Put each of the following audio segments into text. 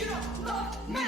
you don't love me.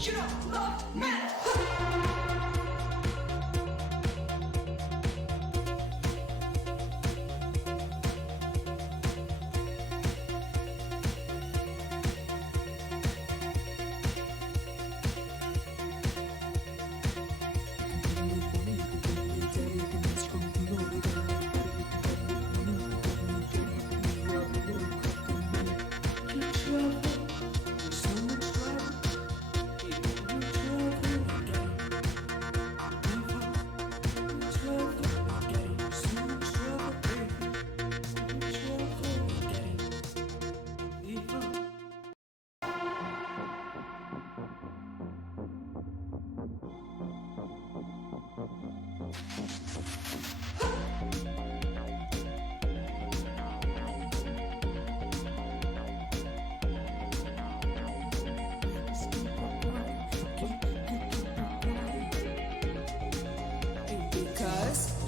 You don't love me.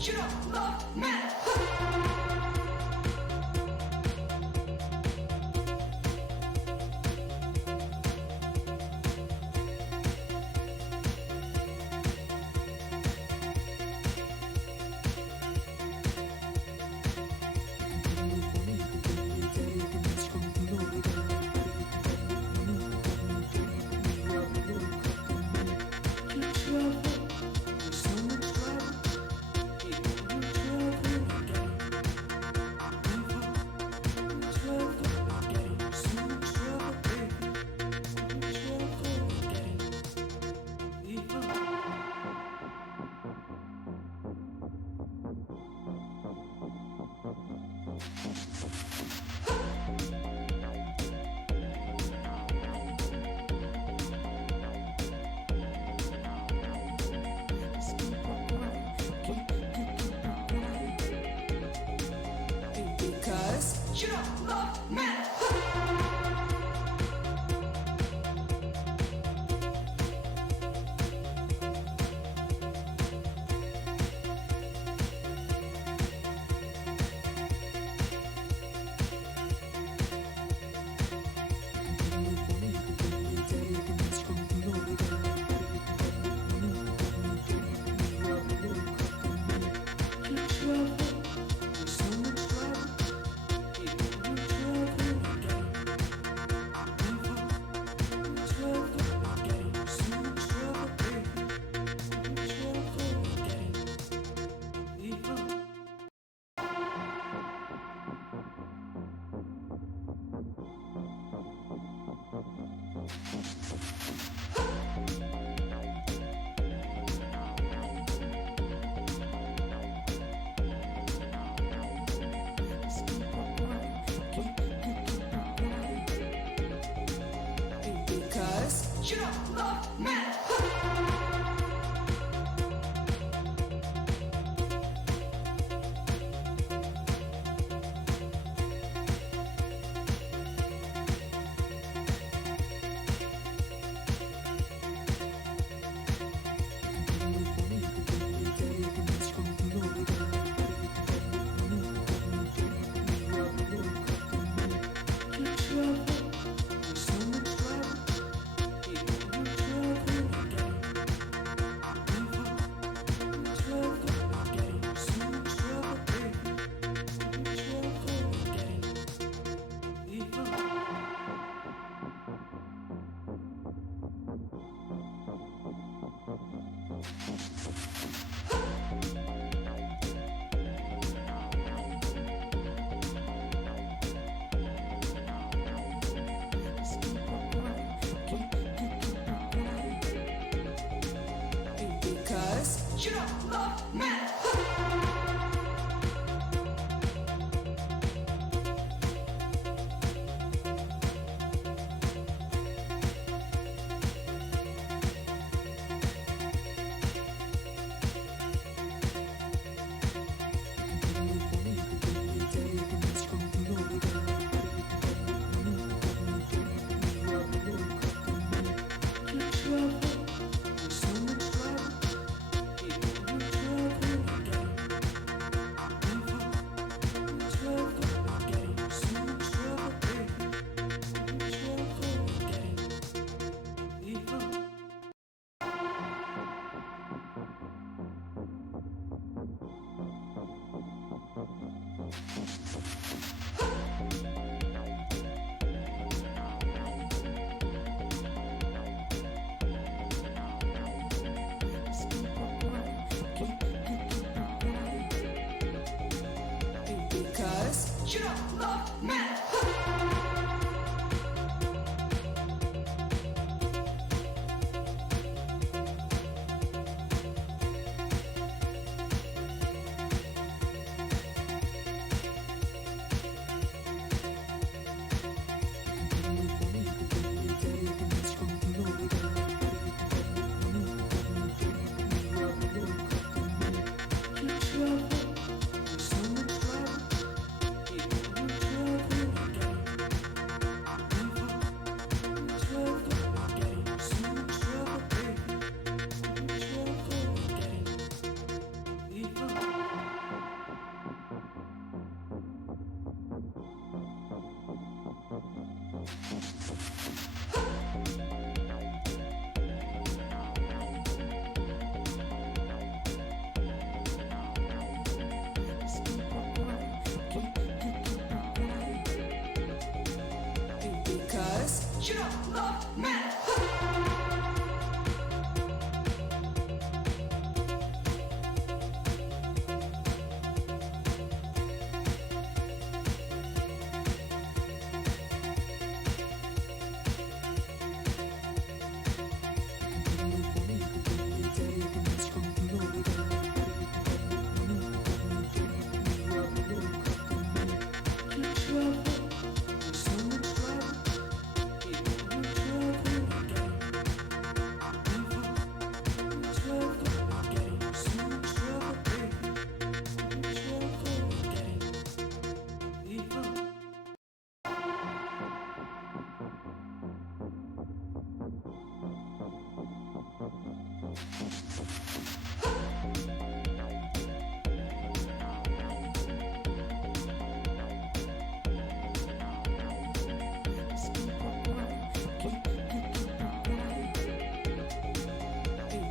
You don't love me. You don't love me. You don't love me. you don't love math. Because you don't love math.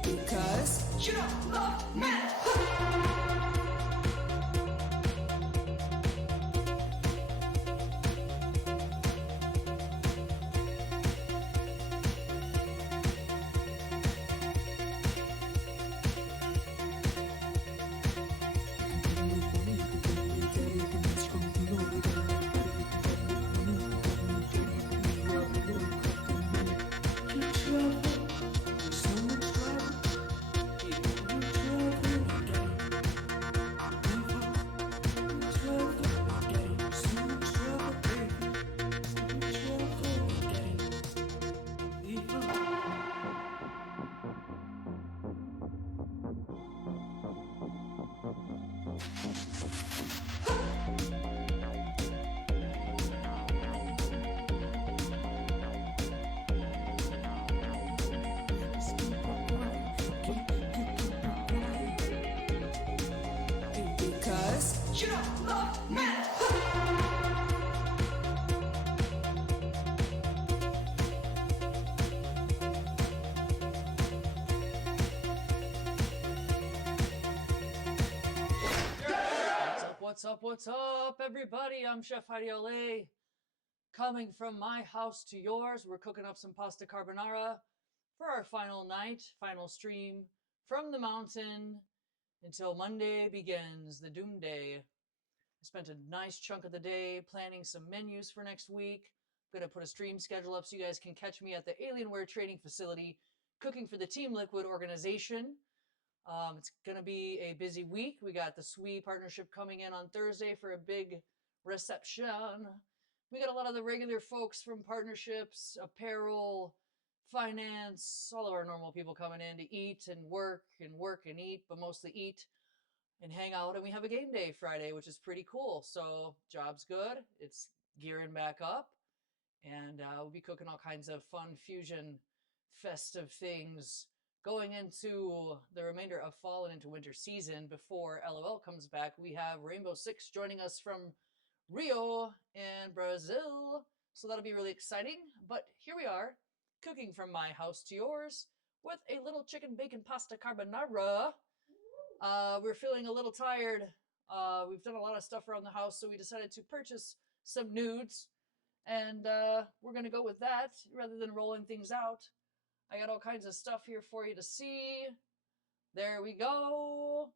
Because you don't love math. Because you don't love math. What's up, everybody? I'm Chef Heidi LA, coming from my house to yours. We're cooking up some pasta carbonara for our final night, final stream from the mountain until Monday begins, the doom day. I spent a nice chunk of the day planning some menus for next week. I'm going to put a stream schedule up so you guys can catch me at the Alienware Training Facility cooking for the Team Liquid organization. It's going to be a busy week. We got the SWE partnership coming in on Thursday for a big reception. We got a lot of the regular folks from partnerships, apparel, finance, all of our normal people coming in to eat and work and eat, but mostly eat and hang out. And we have a game day Friday, which is pretty cool. So job's good. It's gearing back up. And we'll be cooking all kinds of fun fusion festive things going into the remainder of fall and into winter season. Before LOL comes back, we have Rainbow Six joining us from Rio in Brazil. So that'll be really exciting. But here we are, cooking from my house to yours with a little chicken bacon pasta carbonara. We're feeling a little tired. We've done a lot of stuff around the house, so we decided to purchase some nudes. And we're going to go with that rather than rolling things out. I got all kinds of stuff here for you to see. There we go.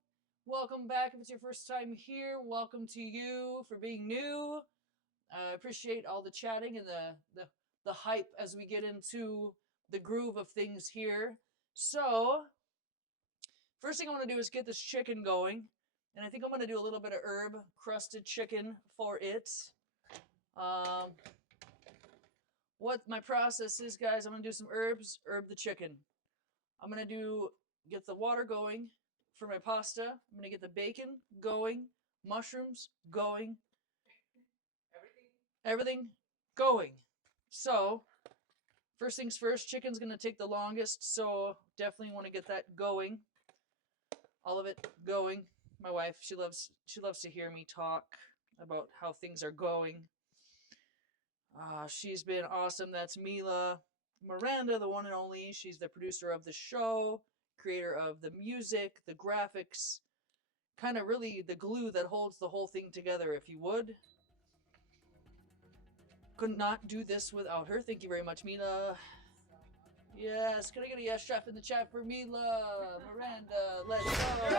Welcome back. If it's your first time here, welcome to you for being new. I appreciate all the chatting and the hype as we get into the groove of things here. So, first thing I want to do is get this chicken going. And I think I'm going to do a little bit of herb crusted chicken for it. Um, what my process is, guys, I'm going to do some herb the chicken. I'm going to get the water going for my pasta. I'm going to get the bacon going, mushrooms going, everything going. So, first things first, chicken's going to take the longest, so definitely want to get that going. All of it going. My wife, she loves to hear me talk about how things are going. She's been awesome. That's Mila Miranda, the one and only. She's the producer of the show, creator of the music, the graphics, kind of really the glue that holds the whole thing together, if you would. Could not do this without her. Thank you very much, Mila. Yes, can I get a yes chef in the chat for Mila Miranda? Let's go.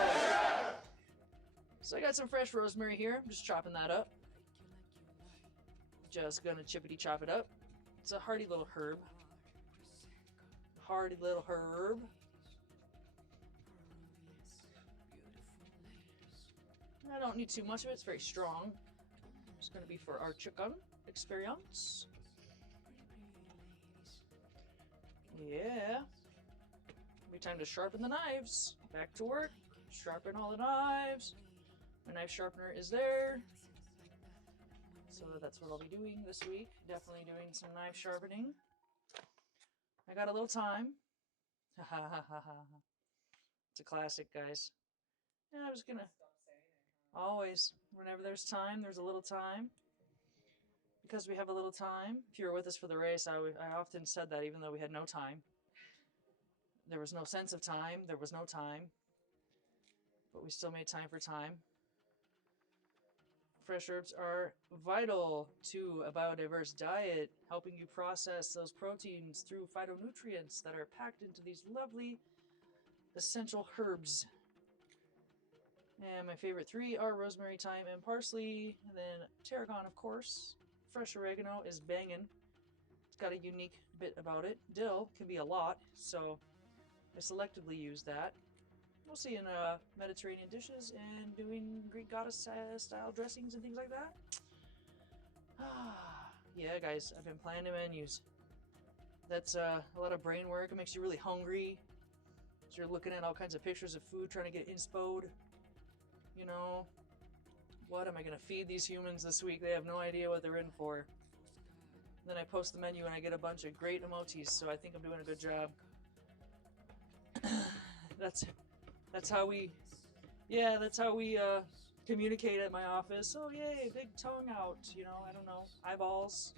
So I got some fresh rosemary here. I'm just chopping that up. Just gonna chippity chop it up. It's a hardy little herb. Hardy little herb. I don't need too much of it. It's very strong. It's gonna be for our chicken experience. Yeah. Be time to sharpen the knives. Back to work. Sharpen all the knives. My knife sharpener is there. So that's what I'll be doing this week. Definitely doing some knife sharpening. I got a little time. It's a classic, guys. Yeah, I was gonna... Always. Whenever there's time, there's a little time. Because we have a little time. If you were with us for the race, I often said that even though we had no time. There was no sense of time. There was no time. But we still made time for time. Fresh herbs are vital to a biodiverse diet, helping you process those proteins through phytonutrients that are packed into these lovely essential herbs. And my favorite three are rosemary, thyme, and parsley. And then tarragon, of course. Fresh oregano is banging. It's got a unique bit about it. Dill can be a lot, so I selectively use that. Mostly in Mediterranean dishes and doing Greek goddess style dressings and things like that. Yeah, guys, I've been planning menus. That's a lot of brain work. It makes you really hungry. So you're looking at all kinds of pictures of food, trying to get inspod. You know, what am I going to feed these humans this week? They have no idea what they're in for. And then I post the menu and I get a bunch of great emojis, so I think I'm doing a good job. That's how we communicate at my office. Oh yay, big tongue out, you know, I don't know, eyeballs,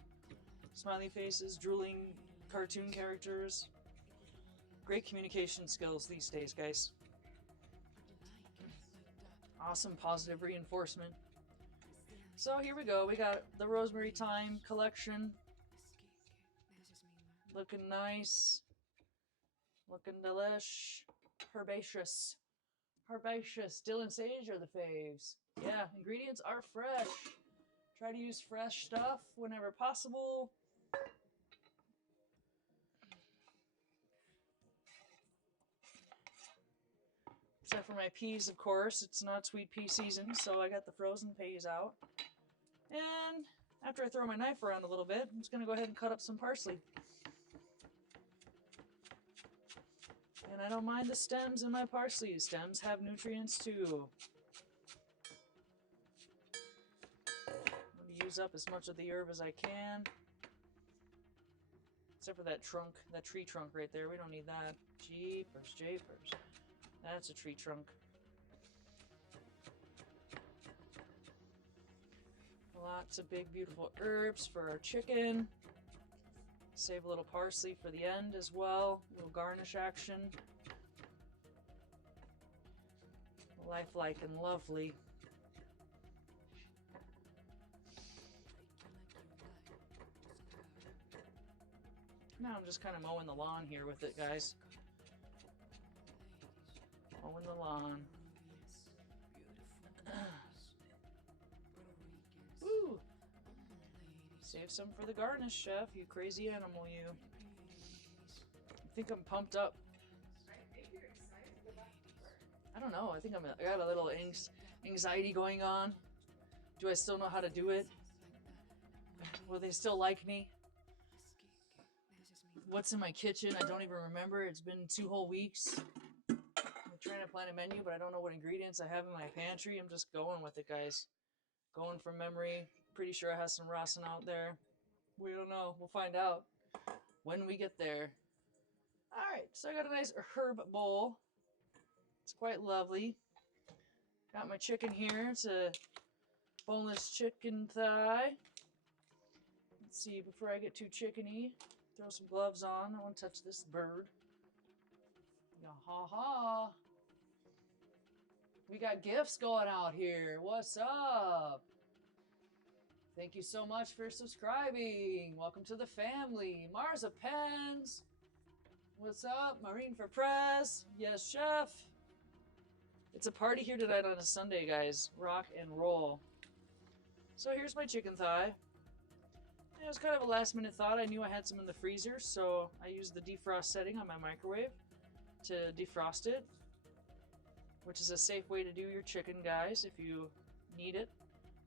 smiley faces, drooling cartoon characters. Great communication skills these days, guys. Awesome positive reinforcement. So here we go. We got the rosemary thyme collection. Looking nice. Looking delish. Herbaceous. Herbaceous. Dill and sage are the faves. Yeah, ingredients are fresh. Try to use fresh stuff whenever possible. Except for my peas, of course. It's not sweet pea season, so I got the frozen peas out. And after I throw my knife around a little bit, I'm just going to go ahead and cut up some parsley. And I don't mind the stems in my parsley. Stems have nutrients too. I'm going to use up as much of the herb as I can. Except for that trunk, that tree trunk right there. We don't need that. Jeepers, jeepers. That's a tree trunk. Lots of big, beautiful herbs for our chicken. Save a little parsley for the end as well. A little garnish action. Lifelike and lovely. Now I'm just kind of mowing the lawn here with it, guys. Mowing the lawn. Save some for the garnish, chef. You crazy animal, you. I think I'm pumped up. I don't know. I think I got a little anxiety going on. Do I still know how to do it? Will they still like me? What's in my kitchen? I don't even remember. It's been 2 whole weeks. I'm trying to plan a menu, but I don't know what ingredients I have in my pantry. I'm just going with it, guys. Going from memory. Pretty sure I have some rossin out there. We don't know. We'll find out when we get there. Alright, so I got a nice herb bowl. It's quite lovely. Got my chicken here. It's a boneless chicken thigh. Let's see, before I get too chickeny, throw some gloves on. I want to touch this bird. Yeah, ha ha. We got gifts going out here. What's up? Thank you so much for subscribing. Welcome to the family. Marza Pens. What's up? Marine for Press. Yes, chef. It's a party here tonight on a Sunday, guys. Rock and roll. So here's my chicken thigh. It was kind of a last minute thought. I knew I had some in the freezer, so I used the defrost setting on my microwave to defrost it, which is a safe way to do your chicken, guys, if you need it.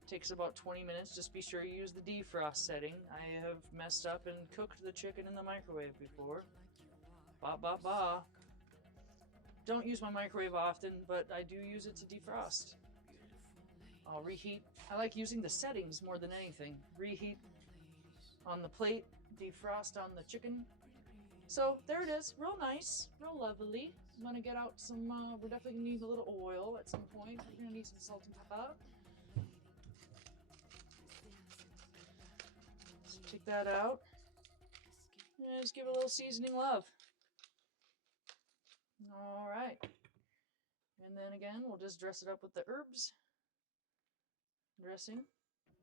Takes about 20 minutes. Just be sure you use the defrost setting. I have messed up and cooked the chicken in the microwave before. Ba ba ba. Don't use my microwave often, but I do use it to defrost. I'll reheat. I like using the settings more than anything. Reheat on the plate, defrost on the chicken. So there it is. Real nice, real lovely. I'm gonna get out some, we're definitely gonna need a little oil at some point. We're gonna need some salt and pepper. Just take that out. And just give it a little seasoning love. Alright. And then again, we'll just dress it up with the herbs. Dressing.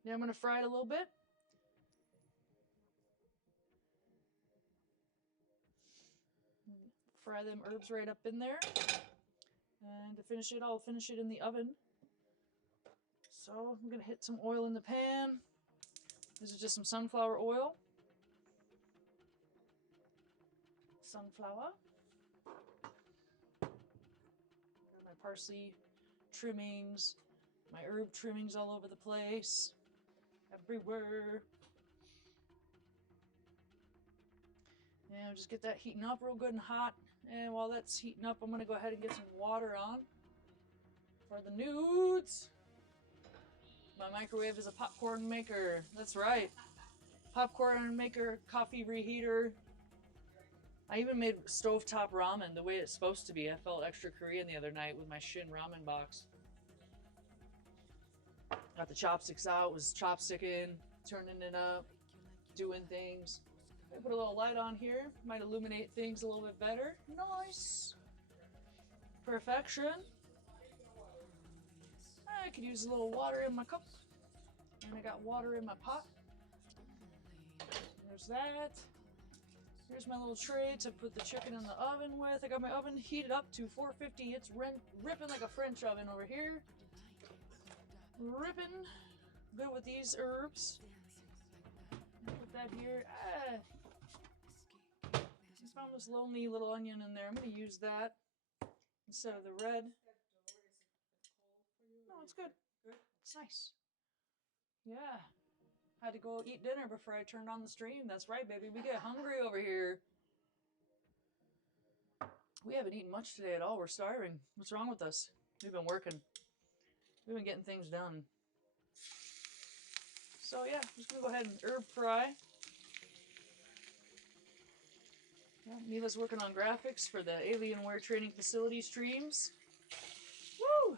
Then I'm gonna fry it a little bit. Fry them herbs right up in there. And to finish it, I'll finish it in the oven. So I'm gonna hit some oil in the pan. This is just some sunflower oil. Sunflower. Got my parsley trimmings, my herb trimmings all over the place, everywhere. And just get that heating up real good and hot. And while that's heating up, I'm gonna go ahead and get some water on for the nudes. My microwave is a popcorn maker. That's right. Popcorn maker, coffee reheater. I even made stovetop ramen the way it's supposed to be. I felt extra Korean the other night with my Shin ramen box. Got the chopsticks out, was chopsticking, turning it up, doing things. I put a little light on here, might illuminate things a little bit better. Nice. Perfection. I could use a little water in my cup. And I got water in my pot. There's that. Here's my little tray to put the chicken in the oven with. I got my oven heated up to 450. It's ripping like a French oven over here. Ripping. Good with these herbs. Put that here. I found this lonely little onion in there. I'm going to use that instead of the red. No, it's good. It's nice. Yeah. Had to go eat dinner before I turned on the stream. That's right, baby. We get hungry over here. We haven't eaten much today at all. We're starving. What's wrong with us? We've been working. We've been getting things done. So yeah, just gonna go ahead and herb fry. Yeah, Mila's working on graphics for the Alienware Training Facility streams. Woo!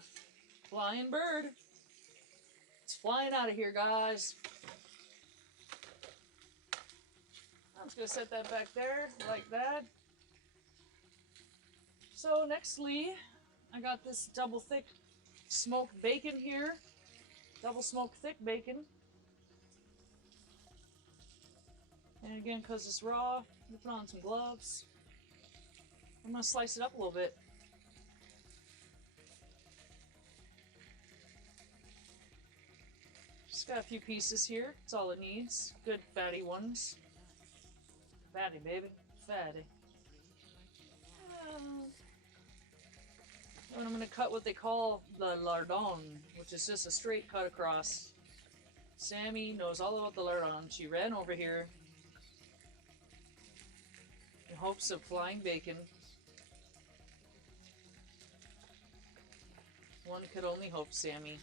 Flying bird. It's flying out of here, guys. I'm just gonna set that back there like that. So nextly, I got this double thick smoked bacon here. Double smoked thick bacon. And again, because it's raw, we put on some gloves. I'm gonna slice it up a little bit. It's got a few pieces here. That's all it needs. Good fatty ones. Fatty, baby. Fatty. And I'm going to cut what they call the lardon, which is just a straight cut across. Sammy knows all about the lardon. She ran over here in hopes of flying bacon. One could only hope, Sammy.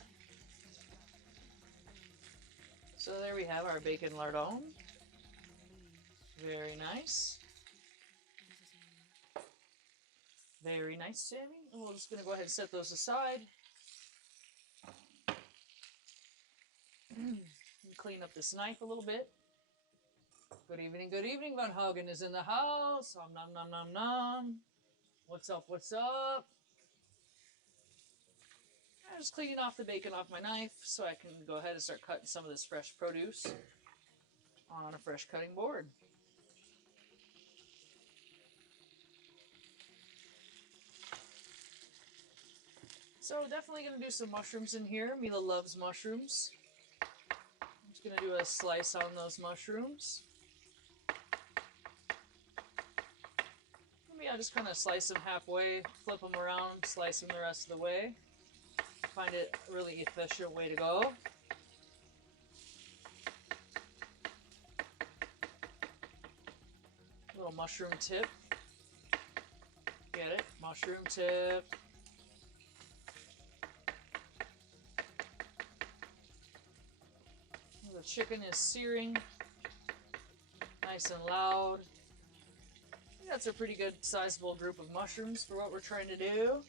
So there we have our bacon lardon. Very nice. Very nice, Sammy. And we're just going to go ahead and set those aside. Clean up this knife a little bit. Good evening, good evening. Van Hagen is in the house. Nom nom nom nom. What's up, what's up? I'm just cleaning off the bacon off my knife so I can go ahead and start cutting some of this fresh produce on a fresh cutting board. So definitely going to do some mushrooms in here. Mila loves mushrooms. I'm just going to do a slice on those mushrooms. Maybe I'll just kind of slice them halfway, flip them around, slice them the rest of the way. I find it a really efficient way to go. Little mushroom tip. Get it? Mushroom tip. The chicken is searing. Nice and loud. I think that's a pretty good sizable group of mushrooms for what we're trying to do.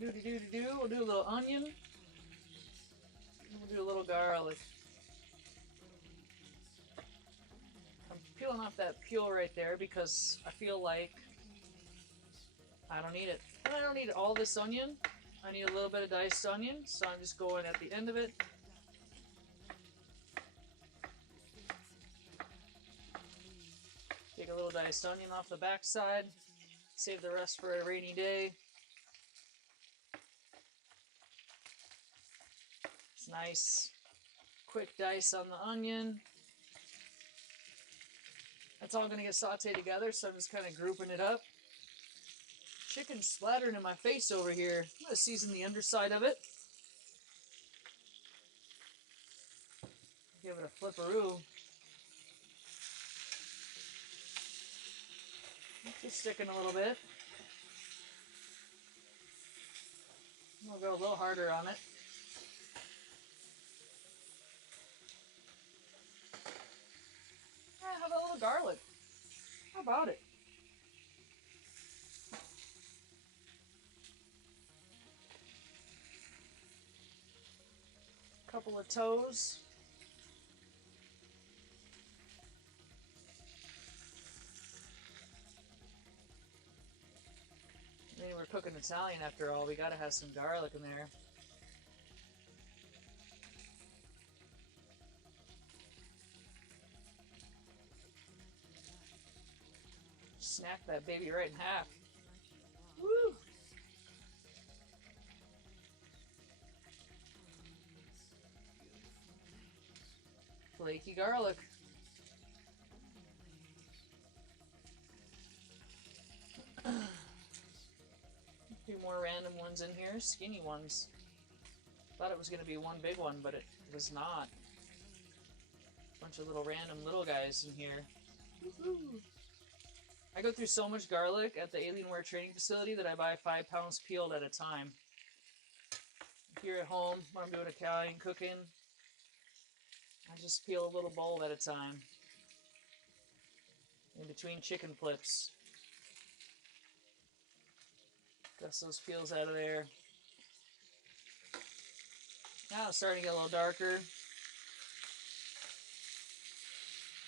Do-do-do-do-do. We'll do a little onion. We'll do a little garlic. I'm peeling off that peel right there because I feel like I don't need it. And I don't need all this onion. I need a little bit of diced onion, so I'm just going at the end of it. Take a little diced onion off the backside. Save the rest for a rainy day. It's nice, quick dice on the onion. That's all going to get sauteed together, so I'm just kind of grouping it up. Chicken splattering in my face over here. I'm going to season the underside of it. Give it a flipperoo. Just sticking a little bit. We'll go a little harder on it. How about a little garlic? How about it? Couple of toes. I mean, we're cooking Italian after all. We gotta have some garlic in there. Snap that baby right in half. Woo! Flaky garlic. A few more random ones in here, skinny ones. Thought it was going to be one big one, but it was not. Bunch of little random little guys in here. Woo-hoo. I go through so much garlic at the Alienware training facility that I buy 5 pounds peeled at a time. Here at home, when I'm doing Italian cooking, I just peel a little bowl at a time. In between chicken flips. Dust those peels out of there. Now it's starting to get a little darker.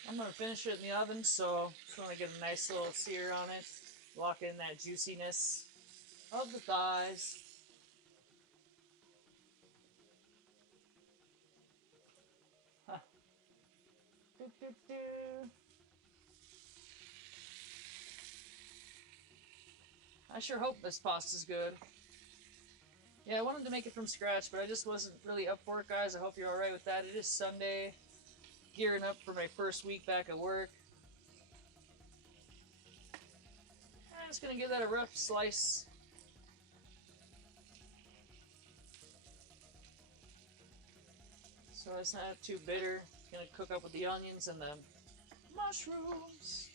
I'm going to finish it in the oven, so just want to get a nice little sear on it. Lock in that juiciness of the thighs. Huh. Doo, doo, doo. I sure hope this pasta's good. Yeah, I wanted to make it from scratch, but I just wasn't really up for it, guys. I hope you're alright with that. It is Sunday, gearing up for my first week back at work. I'm just gonna give that a rough slice. So it's not too bitter. It's gonna cook up with the onions and the mushrooms.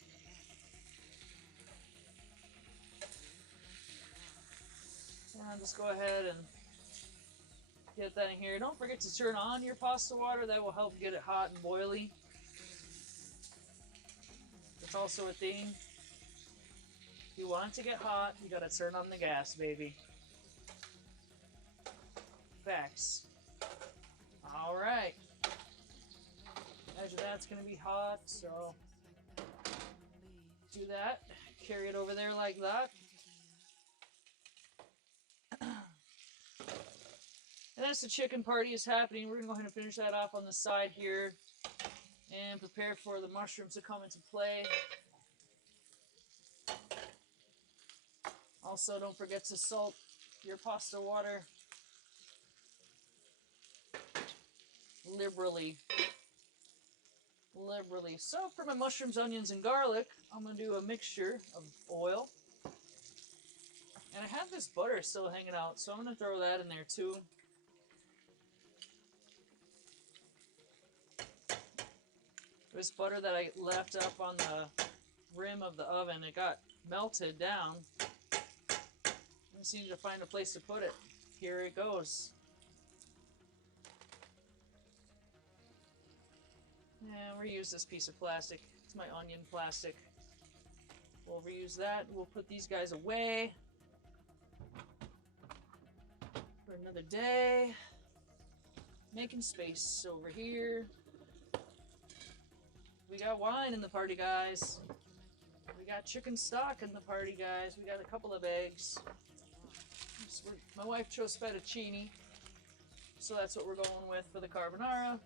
And just go ahead and get that in here. Don't forget to turn on your pasta water. That will help get it hot and boily. It's also a thing. If you want it to get hot, you gotta turn on the gas, baby. Facts. Alright. Imagine that's gonna be hot, so do that. Carry it over there like that. And as the chicken party is happening, we're gonna go ahead and finish that off on the side here and prepare for the mushrooms to come into play. Also, don't forget to salt your pasta water liberally. So for my mushrooms, onions, and garlic, I'm going to do a mixture of oil. And I have this butter still hanging out, so I'm going to throw that in there too. This butter that I left up on the rim of the oven, it got melted down. I just needed to find a place to put it. Here it goes. And reuse this piece of plastic. It's my onion plastic. We'll reuse that. We'll put these guys away for another day. Making space over here. We got wine in the party, guys. We got chicken stock in the party, guys. We got a couple of eggs. My wife chose fettuccine, so that's what we're going with for the carbonara.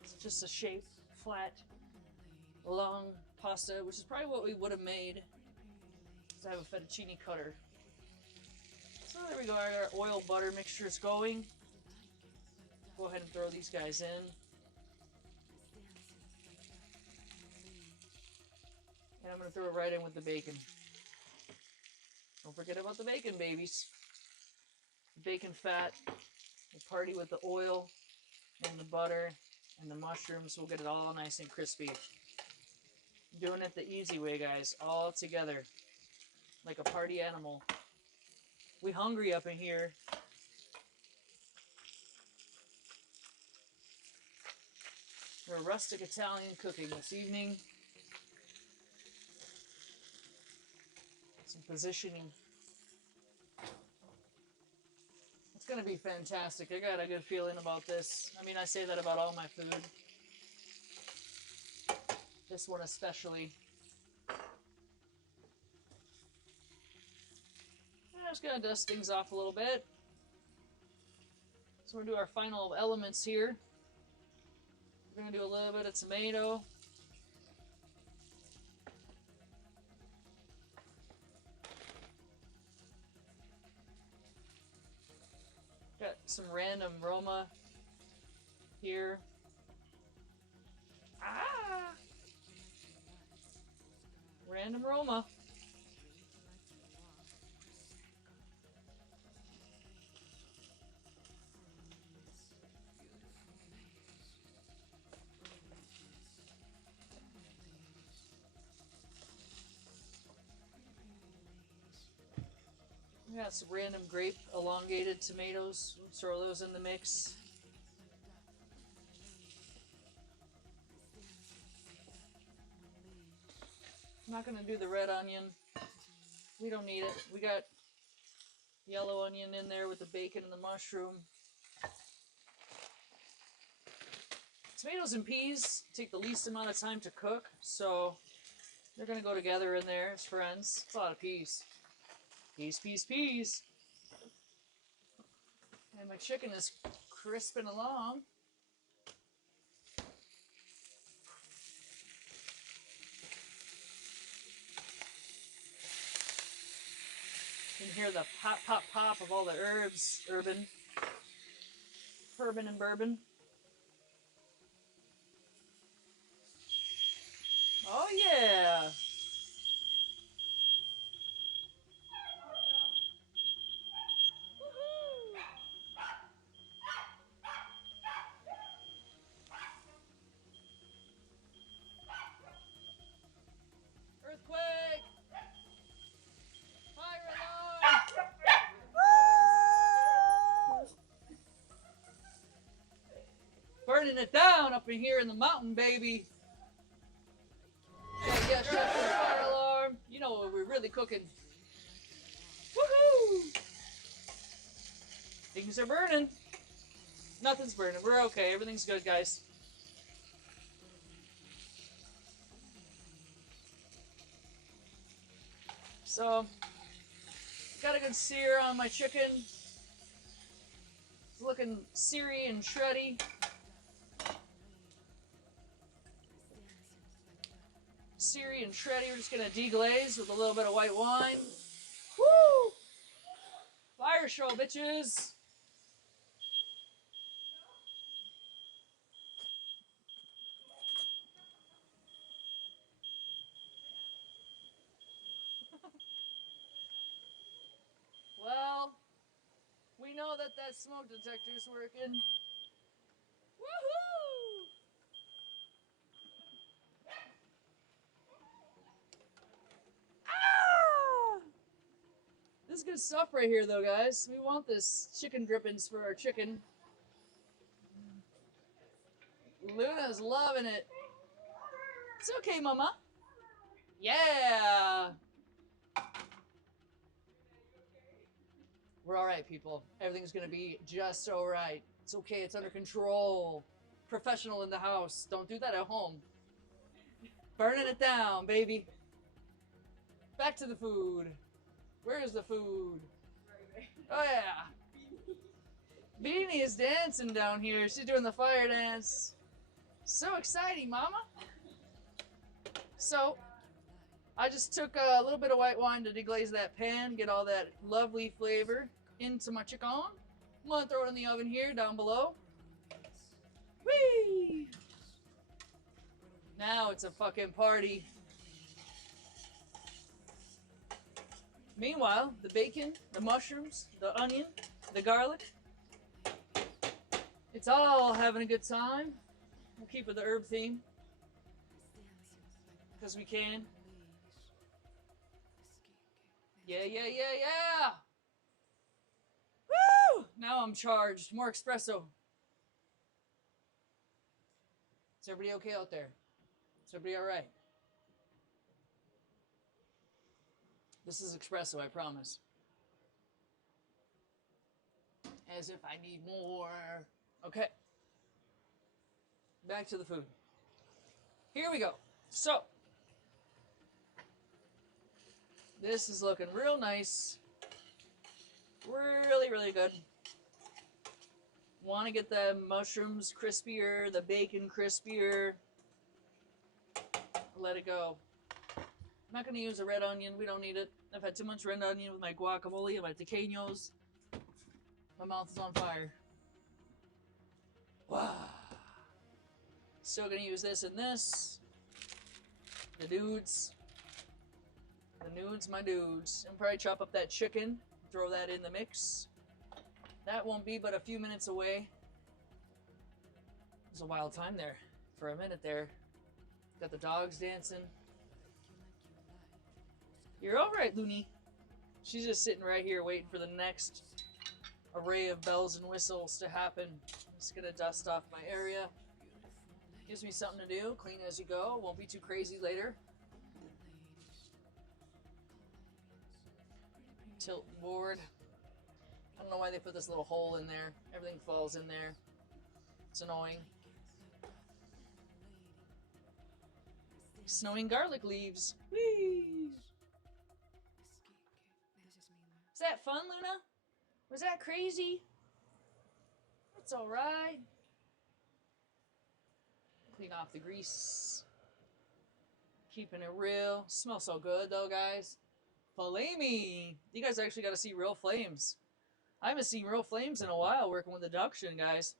It's just a shape, flat, long pasta, which is probably what we would have made. I have a fettuccine cutter. So there we go, our oil butter mixture is going. Go ahead and throw these guys in. And I'm going to throw it right in with the bacon. Don't forget about the bacon, babies. The bacon fat will party with the oil and the butter and the mushrooms. We'll get it all nice and crispy. I'm doing it the easy way, guys. All together. Like a party animal. We hungry up in here. We're rustic Italian cooking this evening. Some positioning. It's going to be fantastic. I got a good feeling about this. I mean, I say that about all my food. This one especially. I'm just going to dust things off a little bit. So we're going to do our final elements here. We're going to do a little bit of tomato. Got some random Roma here. Ah! Random Roma. We got some random grape elongated tomatoes. We'll throw those in the mix. I'm not going to do the red onion. We don't need it. We got yellow onion in there with the bacon and the mushroom. Tomatoes and peas take the least amount of time to cook, so they're going to go together in there as friends. It's a lot of peas. Peas. And my chicken is crisping along. You can hear the pop, pop, pop of all the herbs, bourbon and bourbon. Oh yeah. Woohoo. Earthquake. Fire alarm. Woo! Burning it down up in here in the mountain, baby. Yeah, yeah, shut the fire alarm. You know what we're really cooking. Woohoo! Things are burning. Nothing's burning. We're okay. Everything's good, guys. So, got a good sear on my chicken. It's looking seary and shreddy. Seary and shreddy. We're just gonna deglaze with a little bit of white wine. Woo! Fire show, bitches! Well, we know that smoke detector's working. Woohoo! Ah! This is good stuff right here, though, guys. We want this chicken drippings for our chicken. Luna's loving it. It's okay, Mama. Yeah! We're alright, people. Everything's gonna be just alright. It's okay, it's under control. Professional in the house. Don't do that at home. Burning it down, baby. Back to the food. Where's the food? Oh, yeah. Beanie is dancing down here. She's doing the fire dance. So exciting, Mama. So, I just took a little bit of white wine to deglaze that pan, get all that lovely flavor into my chicken. I'm gonna throw it in the oven here, down below. Whee! Now it's a fucking party. Meanwhile, the bacon, the mushrooms, the onion, the garlic, it's all having a good time. We'll keep with the herb theme. Because we can. Yeah, yeah, yeah, yeah! Woo! Now I'm charged. More espresso. Is everybody okay out there? Is everybody alright? This is espresso, I promise. As if I need more. Okay. Back to the food. Here we go. So, this is looking real nice. Really, really good. Want to get the mushrooms crispier, the bacon crispier. Let it go. I'm not going to use a red onion. We don't need it. I've had too much red onion with my guacamole and my tequeños. My mouth is on fire. Wow. Still going to use this and this. The dudes. The nudes, my dudes. And probably chop up that chicken. Throw that in the mix. That won't be but a few minutes away. There's a wild time there. For a minute there. Got the dogs dancing. You're alright, Looney. She's just sitting right here waiting for the next array of bells and whistles to happen. I'm just gonna dust off my area. Gives me something to do. Clean as you go. Won't be too crazy later. Tilt board. I don't know why they put this little hole in there. Everything falls in there. It's annoying. Snowing garlic leaves. Whee! Is that fun, Luna? Was that crazy? It's alright. Clean off the grease. Keeping it real. Smells so good though, guys. Flamey! You guys actually got to see real flames. I haven't seen real flames in a while working with induction, guys.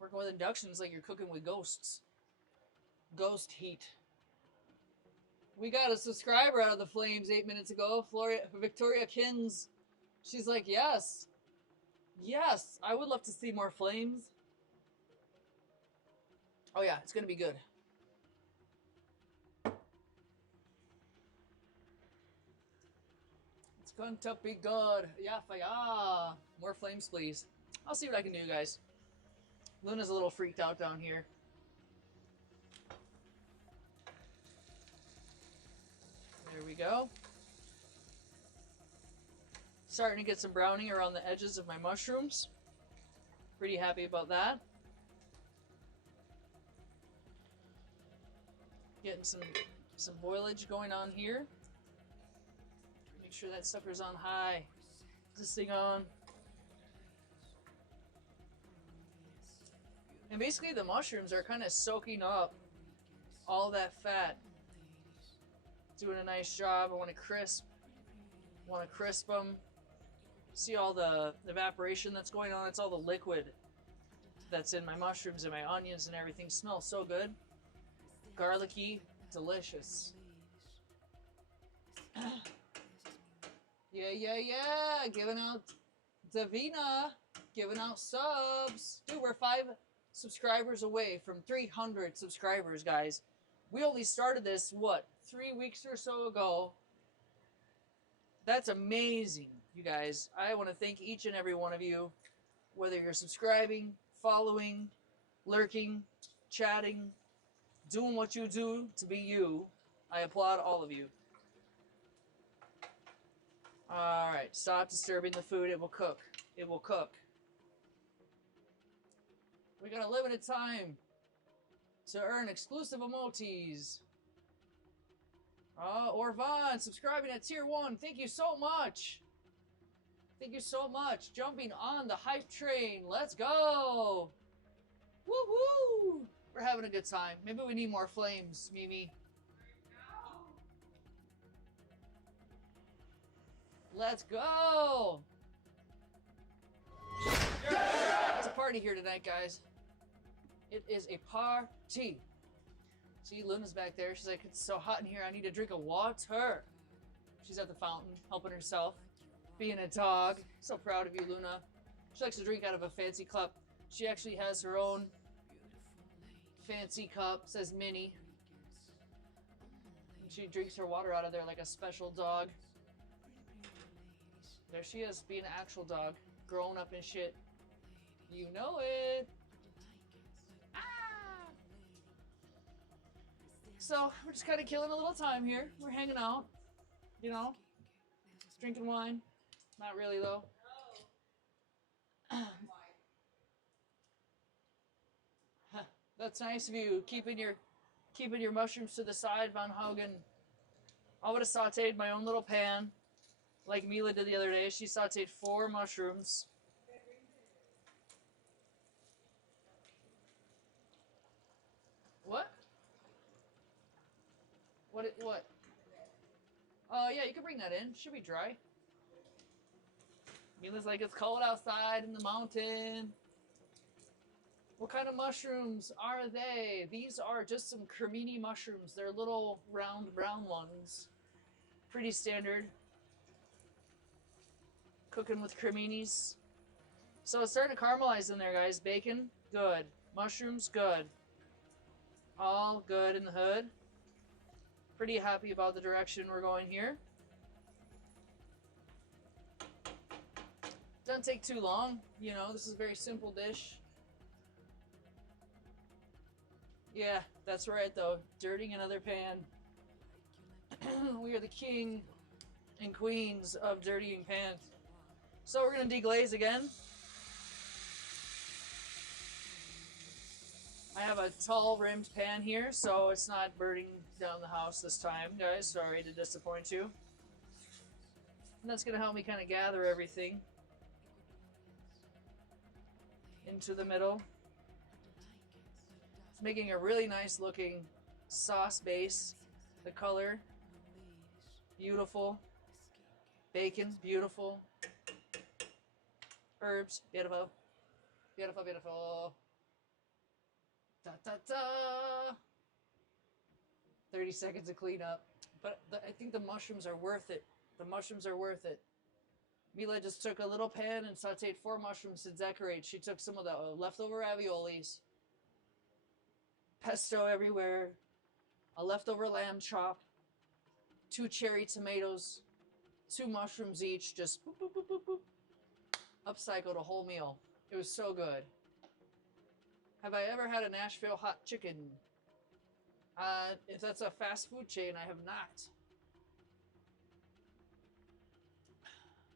Working with induction is like you're cooking with ghosts. Ghost heat. We got a subscriber out of the flames 8 minutes ago. Victoria Kins. She's like, yes. Yes, I would love to see more flames. Oh yeah, it's going to be good. It's going to be good. Yeah, yeah. More flames, please. I'll see what I can do, guys. Luna's a little freaked out down here. There we go. Starting to get some browning around the edges of my mushrooms. Pretty happy about that. Getting some boilage going on here. Make sure that sucker's on high. Is this thing on? And basically the mushrooms are kind of soaking up all that fat. Doing a nice job. I want to crisp them. See all the evaporation that's going on. It's all the liquid that's in my mushrooms and my onions and everything. Smells so good. Garlicky, delicious. Yeah. Giving out Davina. Giving out subs. Dude, we're 5 subscribers away from 300 subscribers, guys. We only started this, what, 3 weeks or so ago. That's amazing, you guys. I want to thank each and every one of you, whether you're subscribing, following, lurking, chatting, doing what you do to be you. I applaud all of you. Alright, stop disturbing the food. It will cook. It will cook. We got a limited time to earn exclusive emotes. Orvan, subscribing at tier 1. Thank you so much. Thank you so much. Jumping on the hype train. Let's go. Woohoo! We're having a good time. Maybe we need more flames, Mimi. Let's go. It's a party here tonight, guys. It is a party. See, Luna's back there. She's like, it's so hot in here. I need a drink of water. She's at the fountain, helping herself. Being a dog. So proud of you, Luna. She likes to drink out of a fancy cup. She actually has her own fancy cup. It says Minnie. And she drinks her water out of there like a special dog. There she is, being an actual dog. Growing up and shit. You know it. So, we're just kind of killing a little time here. We're hanging out, you know, drinking wine. Not really, though. That's nice of you, keeping your mushrooms to the side, Von Hogan. I would have sauteed my own little pan, like Mila did the other day. She sauteed 4 mushrooms. What? What? Oh, yeah, you can bring that in. Should be dry. Mila's like, it's cold outside in the mountain. What kind of mushrooms are they? These are just some cremini mushrooms. They're little round brown ones. Pretty standard. Cooking with creminis. So it's starting to caramelize in there, guys. Bacon, good. Mushrooms, good. All good in the hood. Pretty happy about the direction we're going here. Doesn't take too long. You know, this is a very simple dish. Yeah, that's right, though. Dirtying another pan. We are the king and queens of dirtying pans. So we're going to deglaze again. I have a tall rimmed pan here, so it's not burning down the house this time, guys. Sorry to disappoint you. And that's going to help me kind of gather everything into the middle. It's making a really nice looking sauce base. The color beautiful. Bacon, beautiful. Herbs, beautiful. Beautiful, beautiful. Da da da. 30 seconds of cleanup. But I think the mushrooms are worth it. The mushrooms are worth it. Mila just took a little pan and sauteed 4 mushrooms to decorate. She took some of the leftover raviolis. Pesto everywhere. A leftover lamb chop. 2 cherry tomatoes. 2 mushrooms each. Just boop, boop, boop, boop, boop. Upcycled a whole meal. It was so good. Have I ever had a Nashville hot chicken? If that's a fast food chain, I have not.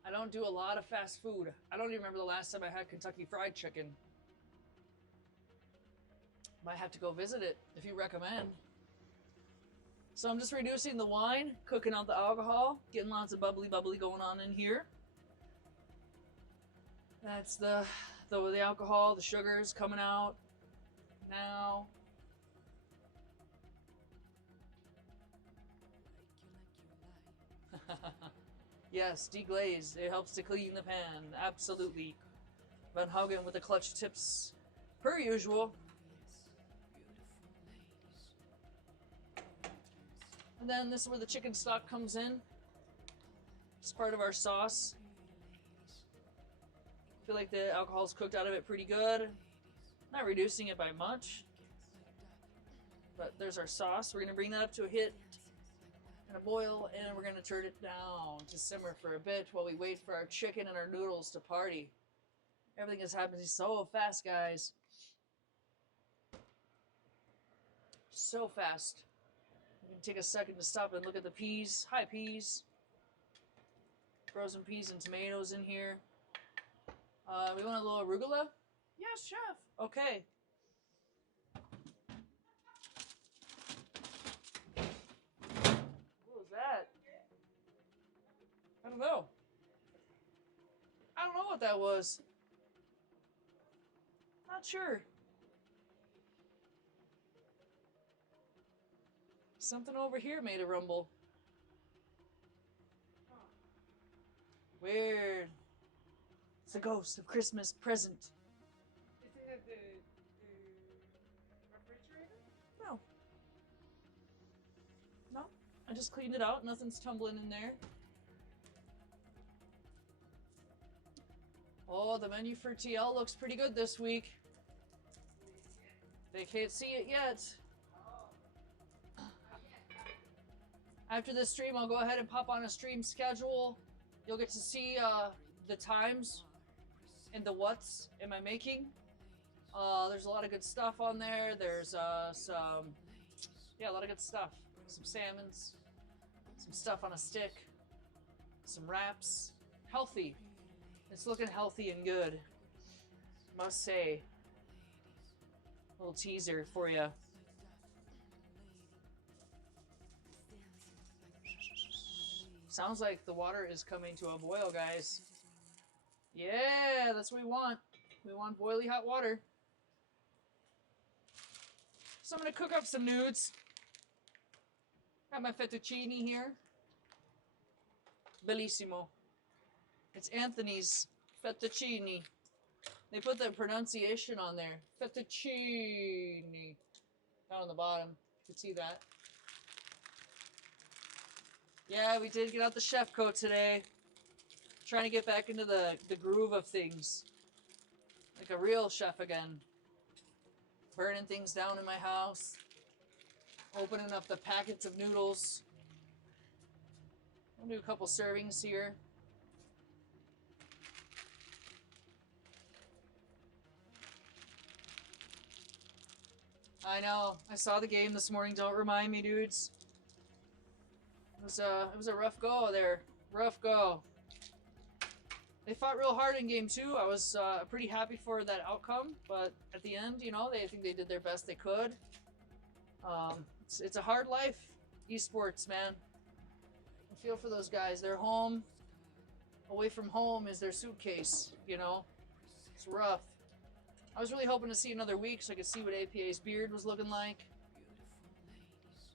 I don't do a lot of fast food. I don't even remember the last time I had Kentucky Fried Chicken. Might have to go visit it if you recommend. So I'm just reducing the wine, cooking out the alcohol, getting lots of bubbly going on in here. That's the alcohol, the sugars coming out now. Yes, deglaze. It helps to clean the pan. Absolutely. Van Haugen with the clutch tips, per usual. And then this is where the chicken stock comes in. It's part of our sauce. I feel like the alcohol's cooked out of it pretty good. Not reducing it by much. But there's our sauce. We're going to bring that up to a hit and a boil, and we're going to turn it down to simmer for a bit while we wait for our chicken and our noodles to party. Everything is happening so fast, guys. So fast. We can take a second to stop and look at the peas. Hi, peas. Frozen peas and tomatoes in here. We want a little arugula? Yes, chef. Okay. What was that? I don't know. I don't know what that was. Not sure. Something over here made a rumble. Weird. It's a ghost of Christmas present. Isn't it the refrigerator? No. No. I just cleaned it out. Nothing's tumbling in there. Oh, the menu for TL looks pretty good this week. They can't see it yet. After this stream, I'll go ahead and pop on a stream schedule. You'll get to see the times and the what's am I making. There's a lot of good stuff on there. There's a lot of good stuff. Some salmons, some stuff on a stick, some wraps. Healthy. It's looking healthy and good. Must say. Little teaser for you. Sounds like the water is coming to a boil, guys. Yeah, that's what we want. We want boiling hot water. So I'm going to cook up some nudes. Got my fettuccine here. Bellissimo. It's Anthony's fettuccine. They put the pronunciation on there. Fettuccine. Down on the bottom. You can see that. Yeah, we did get out the chef coat today. Trying to get back into the groove of things. Like a real chef again. Burning things down in my house. Opening up the packets of noodles. I'll do a couple servings here. I know. I saw the game this morning. Don't remind me, dudes. It was a rough go there. Rough go. They fought real hard in game 2. I was pretty happy for that outcome, but at the end, you know, I think they did their best they could. It's a hard life, esports, man. I feel for those guys. They're home. Away from home is their suitcase, you know. It's rough. I was really hoping to see another week so I could see what APA's beard was looking like.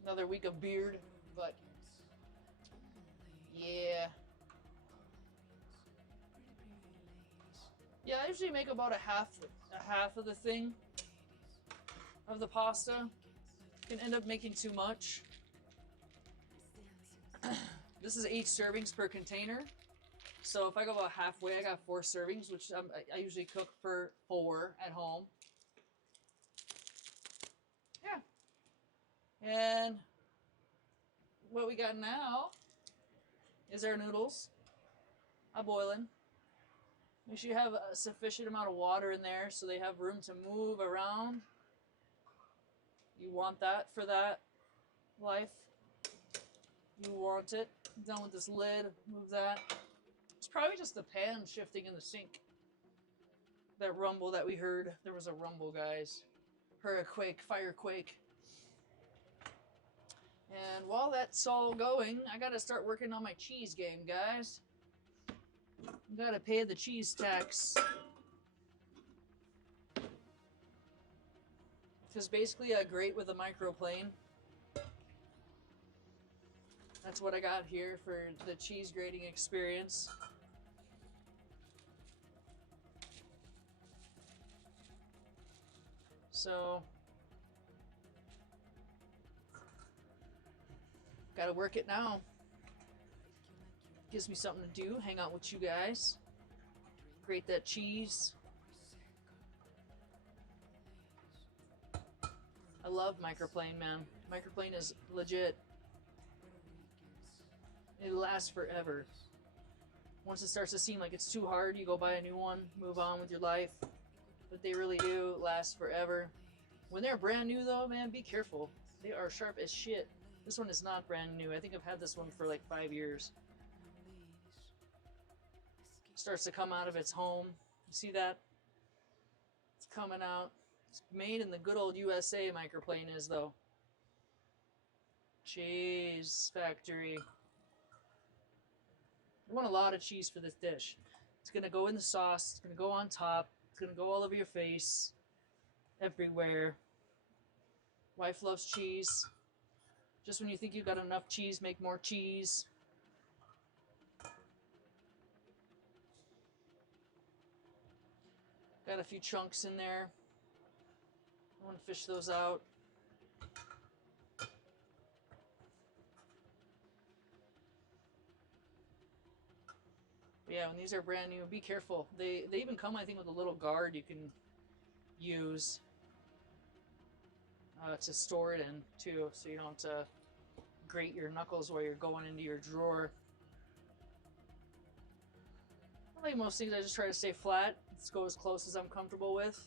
Another week of beard, but Yeah. Yeah, I usually make about a half of the thing of the pasta. Can end up making too much. This is 8 servings per container. So if I go about halfway, I got 4 servings, which I usually cook for 4 at home. Yeah. And what we got now is our noodles. I'm boiling. Make sure you have a sufficient amount of water in there so they have room to move around. You want that for that life. You want it. Done with this lid. Move that. It's probably just the pan shifting in the sink. That rumble that we heard. There was a rumble, guys. Heard a quake, fire quake. And while that's all going, I gotta start working on my cheese game, guys. Gotta pay the cheese tax. Because basically I grate with a microplane. That's what I got here for the cheese grating experience. So, gotta work it now. Gives me something to do, hang out with you guys. Grate that cheese. I love microplane, man. Microplane is legit. It lasts forever. Once it starts to seem like it's too hard, you go buy a new one, move on with your life. But they really do last forever. When they're brand new though, man, be careful. They are sharp as shit. This one is not brand new. I think I've had this one for like 5 years. Starts to come out of its home. You see that? It's coming out. It's made in the good old USA, microplane is though. Cheese factory. I want a lot of cheese for this dish. It's gonna go in the sauce. It's gonna go on top. It's gonna go all over your face. Everywhere. Wife loves cheese. Just when you think you've got enough cheese, make more cheese. Got a few chunks in there. I want to fish those out. But yeah, when these are brand new, be careful. They even come, I think, with a little guard you can use to store it in, too, so you don't grate your knuckles while you're going into your drawer. Like most things, I just try to stay flat. Let's go as close as I'm comfortable with.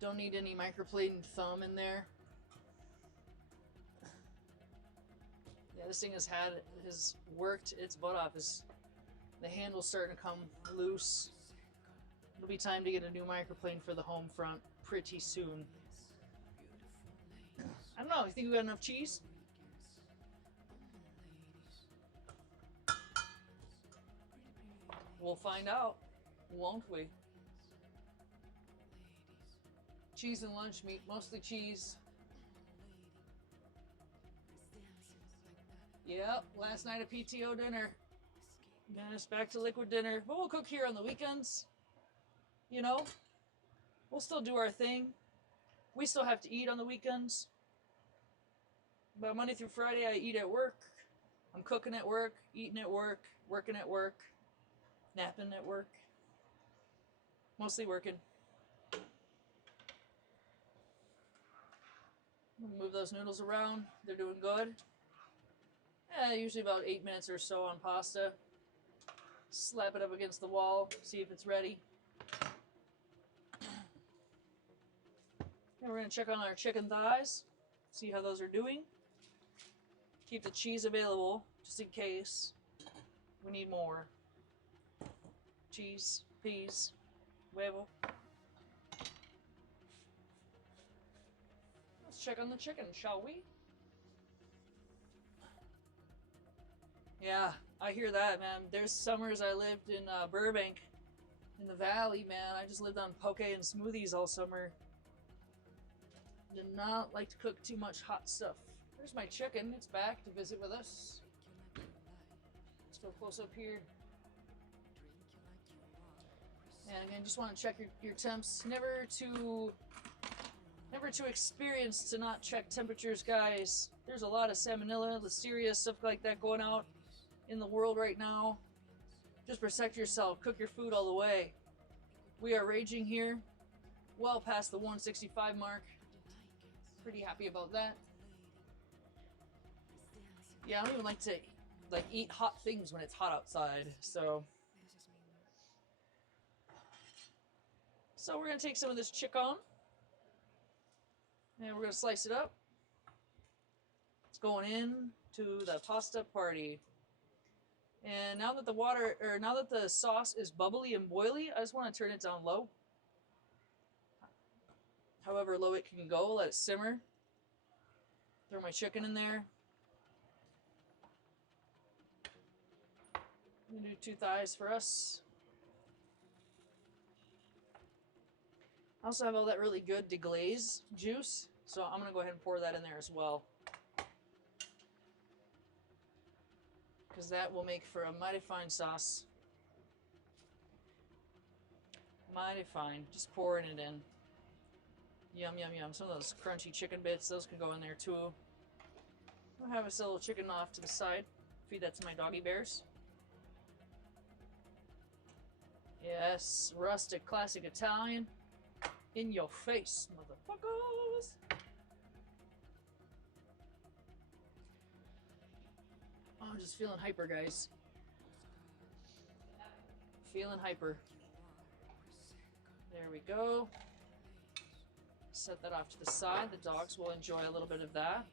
Don't need any microplane thumb in there. Yeah, this thing has worked its butt off. The handle's starting to come loose. It'll be time to get a new microplane for the home front pretty soon. I don't know, you think we got enough cheese? We'll find out, won't we? Cheese and lunch meat, mostly cheese. Yep, last night a PTO dinner. Then it's back to liquid dinner. But we'll cook here on the weekends. You know, we'll still do our thing. We still have to eat on the weekends. But Monday through Friday, I eat at work. I'm cooking at work, eating at work, working at work, napping at work. Mostly working. Move those noodles around. They're doing good. Yeah, usually about 8 minutes or so on pasta. Slap it up against the wall, see if it's ready. And we're going to check on our chicken thighs, see how those are doing. Keep the cheese available, just in case we need more. Cheese, peas, huevo. Let's check on the chicken, shall we? Yeah, I hear that, man. There's summers I lived in Burbank, in the valley, man. I just lived on poke and smoothies all summer. Did not like to cook too much hot stuff. There's my chicken. It's back to visit with us. Let's go close up here. And again, just want to check your temps. Never too experienced to not check temperatures, guys. There's a lot of salmonella, listeria, stuff like that going out in the world right now. Just protect yourself. Cook your food all the way. We are raging here. Well past the 165 mark. Pretty happy about that. Yeah, I don't even like to eat hot things when it's hot outside. So we're gonna take some of this chicken and we're gonna slice it up. It's going in to the pasta party. And now that the sauce is bubbly and boily, I just want to turn it down low. However low it can go, let it simmer. Throw my chicken in there. I'm gonna do 2 thighs for us. I also have all that really good deglaze juice, so I'm gonna go ahead and pour that in there as well. Because that will make for a mighty fine sauce. Mighty fine. Just pouring it in. Yum, yum, yum. Some of those crunchy chicken bits, those can go in there too. I'll have a little chicken off to the side. Feed that to my doggy bears. Yes, rustic, classic Italian. In your face, motherfuckers. Oh, I'm just feeling hyper, guys. Feeling hyper. There we go. Set that off to the side. The dogs will enjoy a little bit of that.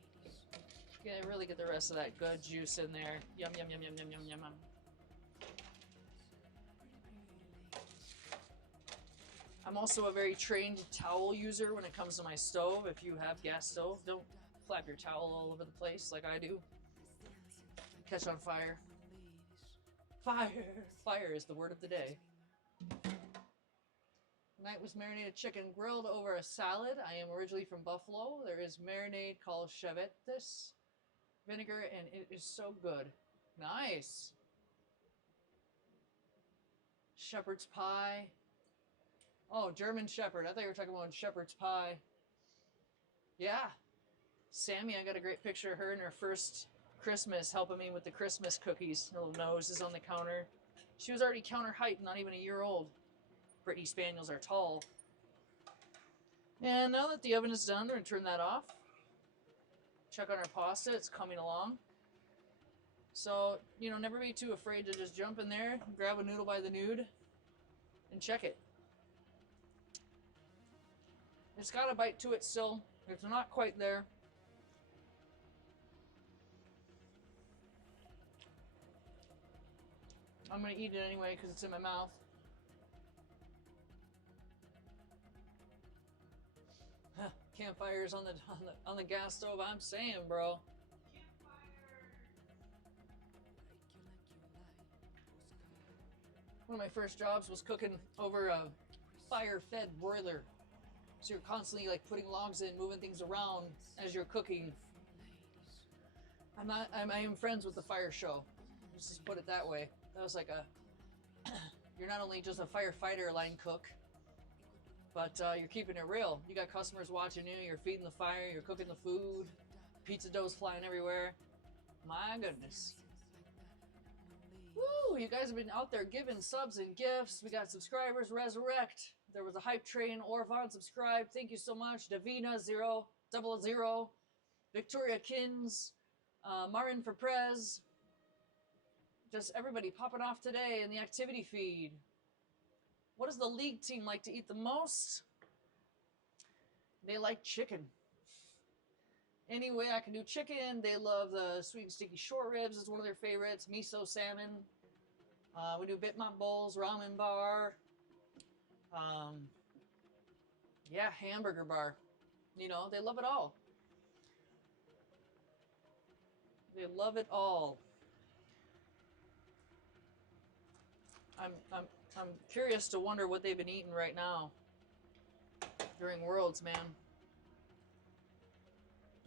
Yeah, really get the rest of that good juice in there. Yum, yum, yum, yum, yum, yum, yum, yum. I'm also a very trained towel user when it comes to my stove. If you have gas stove, don't flap your towel all over the place like I do. Catch on fire. Fire! Fire is the word of the day. Tonight was marinated chicken grilled over a salad. I am originally from Buffalo. There is marinade called chevettes vinegar, and it is so good. Nice. Shepherd's pie. Oh, German Shepherd. I thought you were talking about shepherd's pie. Yeah. Sammy, I got a great picture of her in her first Christmas helping me with the Christmas cookies. Her little nose is on the counter. She was already counter height, not even a year old. Brittany Spaniels are tall. And now that the oven is done, we're going to turn that off. Check on our pasta. It's coming along. So, never be too afraid to just jump in there, grab a noodle by the nude, and check it. It's got a bite to it still. It's not quite there. I'm going to eat it anyway because it's in my mouth. Campfires on the gas stove. I'm saying, bro. One of my first jobs was cooking over a fire-fed broiler. So you're constantly putting logs in, moving things around as you're cooking. I am friends with the fire show. Let's just put it that way. That was you're not only just a firefighter line cook, but you're keeping it real. You got customers watching you, you're feeding the fire, you're cooking the food, pizza dough's flying everywhere. My goodness. Woo, you guys have been out there giving subs and gifts. We got subscribers, Resurrect. There was a hype train, Orvon subscribed. Thank you so much. Davina 000, Victoria Kins, Marin for Prez. Just everybody popping off today in the activity feed. What does the league team like to eat the most? They like chicken. Any way I can do chicken. They love the sweet and sticky short ribs. It's one of their favorites. Miso salmon. We do bitmap bowls, ramen bar. Yeah, hamburger bar. They love it all. They love it all. I'm curious to wonder what they've been eating right now during Worlds, man.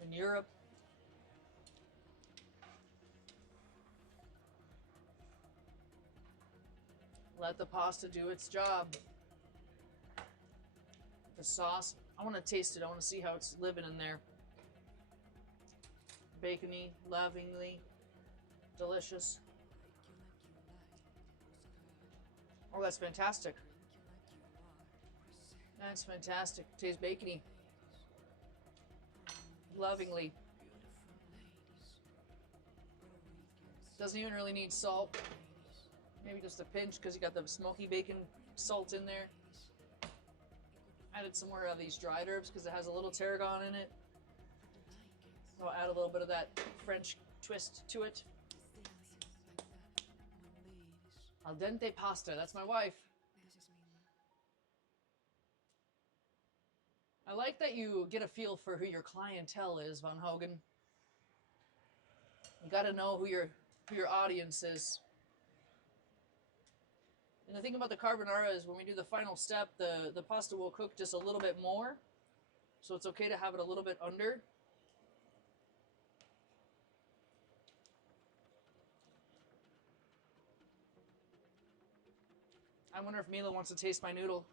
In Europe, Let the pasta do its job. The sauce, I want to taste it. I want to see how it's living in there. Bacony, lovingly, delicious. Oh, that's fantastic. That's fantastic. Tastes bacony. Lovingly. Doesn't even really need salt. Maybe just a pinch because you got the smoky bacon salt in there. Added some more of these dried herbs because it has a little tarragon in it. I'll add a little bit of that French twist to it. Al dente pasta. That's my wife. I like that you get a feel for who your clientele is, Von Hogan. You got to know who your audience is. And the thing about the carbonara is when we do the final step, the pasta will cook just a little bit more. So it's okay to have it a little bit under. I wonder if Mila wants to taste my noodle.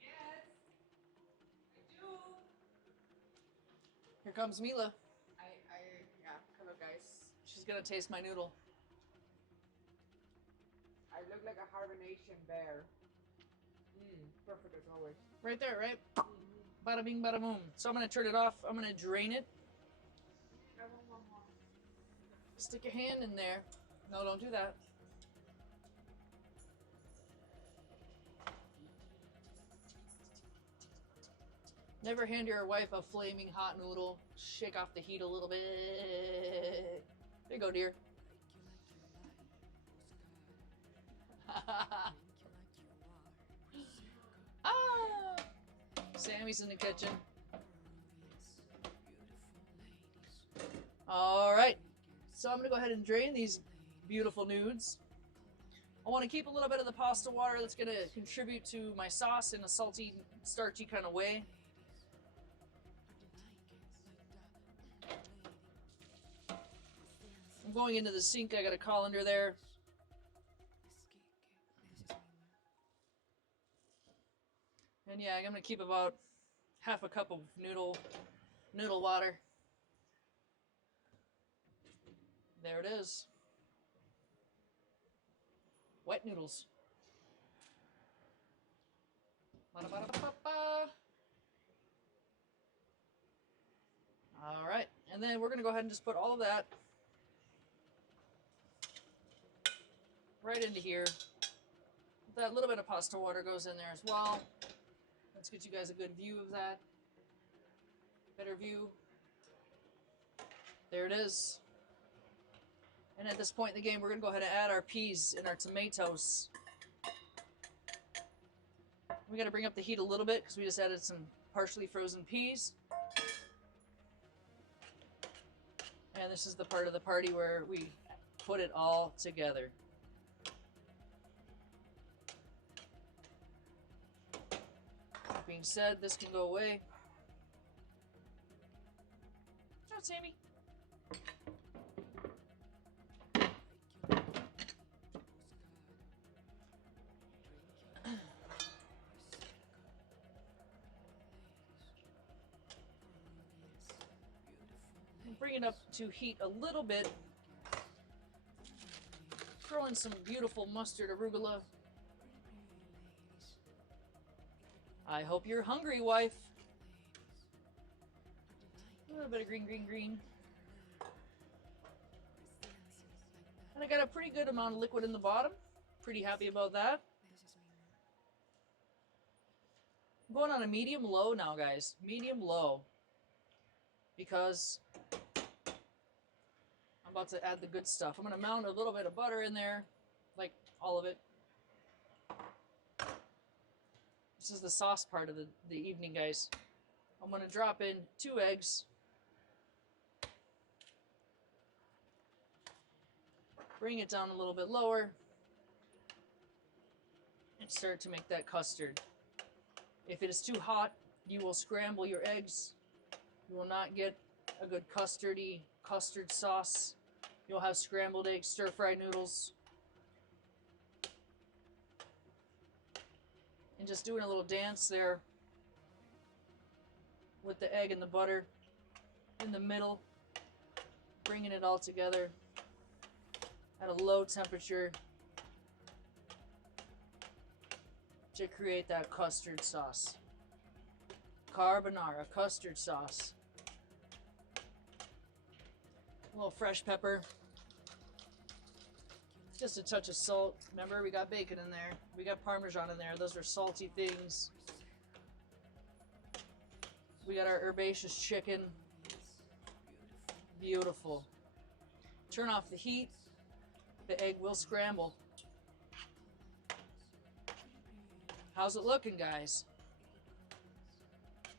Yes, I do. Here comes Mila. Yeah, hello guys. She's gonna taste my noodle. I look like a hibernation bear. Perfect as always. Right there, right? Bada bing, bada boom. So I'm gonna turn it off. I'm gonna drain it. I want one more. Stick a hand in there. No, don't do that. Never hand your wife a flaming hot noodle. Shake off the heat a little bit. There you go, dear. Ah! Sammy's in the kitchen. All right. So I'm going to go ahead and drain these beautiful nudes. I want to keep a little bit of the pasta water that's going to contribute to my sauce in a salty, starchy kind of way. I'm going into the sink. I got a colander there. And yeah, I'm going to keep about half a cup of noodle water. There it is. Wet noodles. All right, and then we're going to go ahead and just put all of that right into here. That little bit of pasta water goes in there as well. Let's get you guys a good view of that. Better view. There it is. And at this point in the game, we're going to go ahead and add our peas and our tomatoes. We got to bring up the heat a little bit because we just added some partially frozen peas. And this is the part of the party where we put it all together. That being said, this can go away. Oh, Sammy. Bring it up to heat a little bit. Throw in some beautiful mustard arugula. I hope you're hungry, wife. A little bit of green, green, green. And I got a pretty good amount of liquid in the bottom. Pretty happy about that. I'm going on a medium-low now, guys. Medium-low. Because I'm about to add the good stuff. I'm going to mount a little bit of butter in there. Like, all of it. This is the sauce part of the evening, guys. I'm going to drop in 2 eggs. Bring it down a little bit lower. And start to make that custard. If it is too hot, you will scramble your eggs. You will not get a good custard sauce. You'll have scrambled eggs, stir-fried noodles. And just doing a little dance there with the egg and the butter in the middle, bringing it all together at a low temperature to create that custard sauce. Carbonara custard sauce. A little fresh pepper. Just a touch of salt. Remember, we got bacon in there. We got Parmesan in there. Those are salty things. We got our herbaceous chicken. Beautiful. Turn off the heat. The egg will scramble. How's it looking, guys?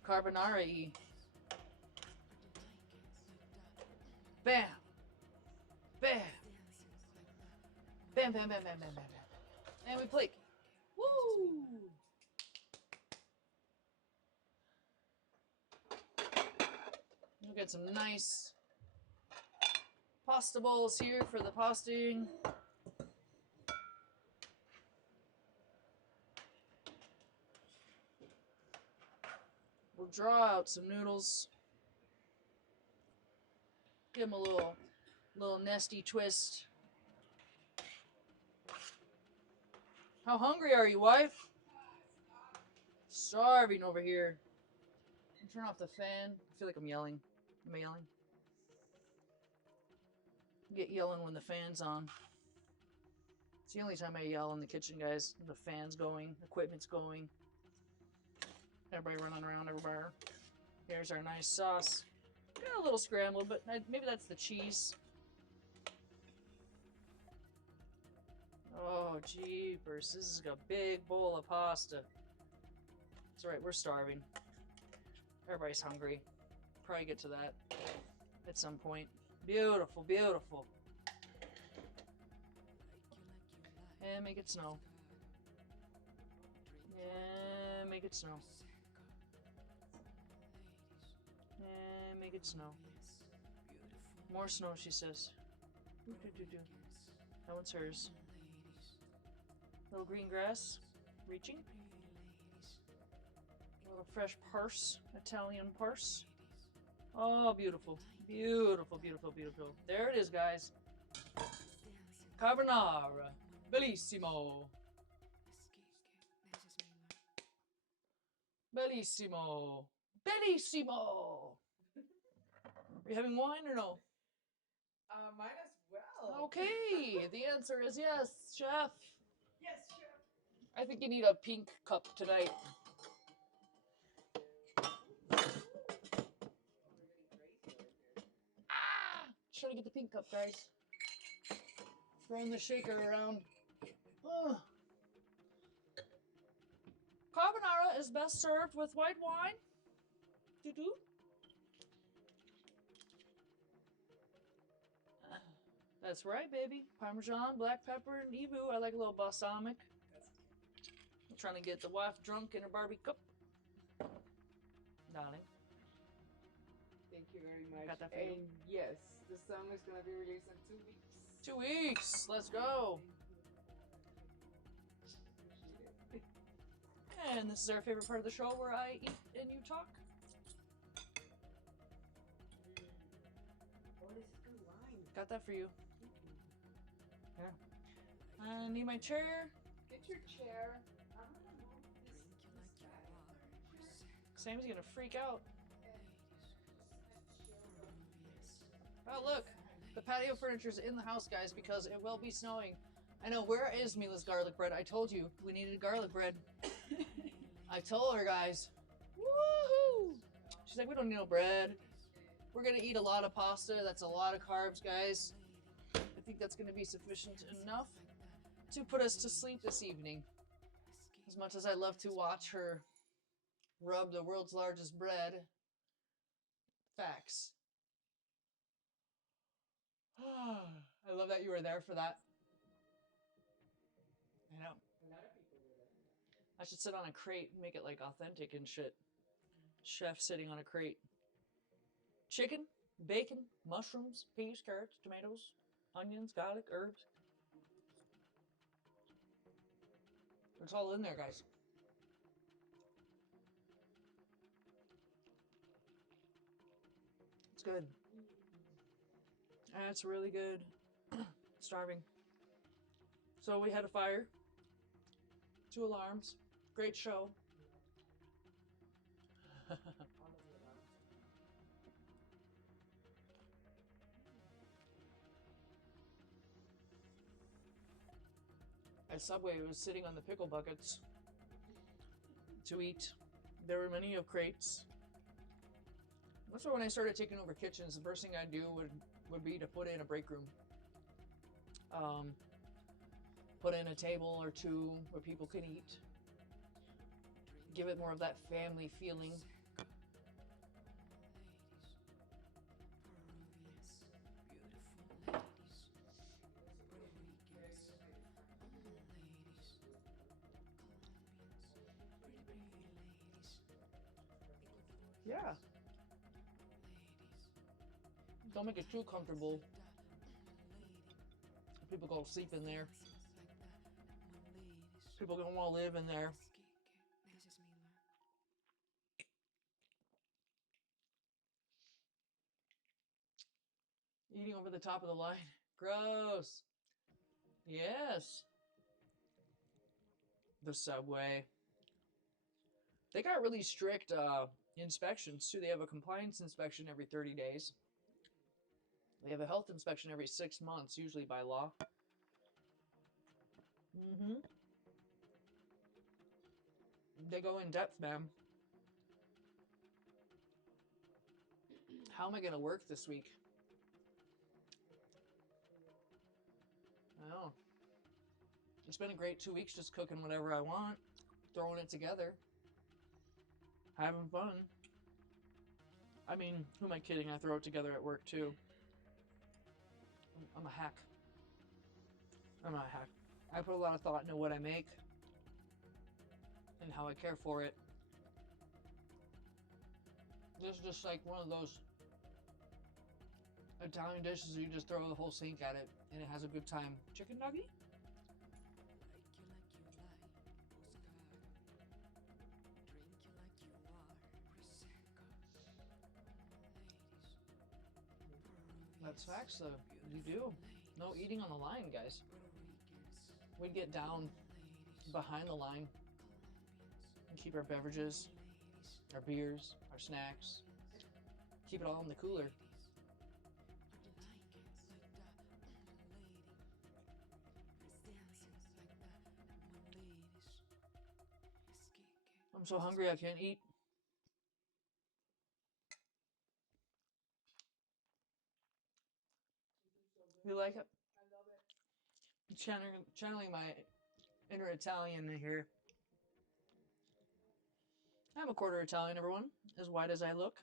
Carbonara-y. Bam. Bam. Bam, bam, bam, bam, bam, bam, bam. And we plate. Woo! We'll get some nice pasta bowls here for the pastaing. We'll draw out some noodles. Give them a little nesty twist. How hungry are you, wife? Starving over here. Turn off the fan. I feel like I'm yelling. Am I yelling? I get yelling when the fan's on. It's the only time I yell in the kitchen, guys. The fan's going, equipment's going. Everybody running around everywhere. Here's our nice sauce. Got a little scrambled, but maybe that's the cheese. Oh, jeepers. This is a big bowl of pasta. That's right, we're starving. Everybody's hungry. Probably get to that at some point. Beautiful, beautiful. And make it snow. And make it snow. And make it snow. More snow, she says. That one's hers. Little green grass, reaching. A little fresh parse, Italian parse. Oh, beautiful. Beautiful, beautiful, beautiful. There it is, guys. Carbonara. Bellissimo. Bellissimo. Bellissimo. Are you having wine or no? Mine as well. Okay, the answer is yes, chef. Yes, chef. I think you need a pink cup tonight. Trying to get the pink cup, guys. Throwing the shaker around. Ugh. Carbonara is best served with white wine. Doo-doo. That's right, baby. Parmesan, black pepper, and Evu. I like a little balsamic. I'm trying to get the wife drunk in her Barbie cup. Darling. Thank you very much. Got that for you. And yes, the song is going to be released in 2 weeks. 2 weeks. Let's go. And this is our favorite part of the show where I eat and you talk. Oh, this is good wine. Got that for you. Yeah. I need my chair. Get your chair. I'm going to move this back. Sam's gonna freak out. Oh, look. The patio furniture's in the house, guys, because it will be snowing. I know, where is Mila's garlic bread? I told you, we needed garlic bread. I told her, guys. Woohoo! She's like, we don't need no bread. We're gonna eat a lot of pasta. That's a lot of carbs, guys. I think that's gonna be sufficient enough to put us to sleep this evening. As much as I love to watch her rub the world's largest bread. Facts. I love that you were there for that. I know. A lot of people do that. I should sit on a crate and make it like authentic and shit. Chef sitting on a crate. Chicken, bacon, mushrooms, peas, carrots, tomatoes, onions, garlic, herbs. It's all in there, guys. It's good. It's really good. Starving. So we had a fire. 2 alarms. Great show. At Subway, was sitting on the pickle buckets to eat. There were many of crates. That's why when I started taking over kitchens, the first thing I'd do would be to put in a break room. Put in a table or two where people can eat. Give it more of that family feeling. Yeah. Don't make it too comfortable. People go sleep in there. People don't want to live in there. Eating over the top of the line. Gross. Yes. The Subway. They got really strict inspections too. They have a compliance inspection every 30 days. They have a health inspection every 6 months, usually by law. Mm-hmm. They go in depth, ma'am. How am I going to work this week? I don't know. It's been a great 2 weeks just cooking whatever I want, throwing it together, having fun. I mean, who am I kidding? I throw it together at work too. I'm a hack. I'm not a hack. I put a lot of thought into what I make and how I care for it. This is just like one of those Italian dishes you just throw the whole sink at it and it has a good time. Chicken nugget? That's facts though. You do. No eating on the line, guys. We'd get down behind the line and keep our beverages, our beers, our snacks, keep it all in the cooler. I'm so hungry I can't eat. You like it? I love it. Channeling my inner Italian here. I'm a quarter Italian, everyone, as white as I look.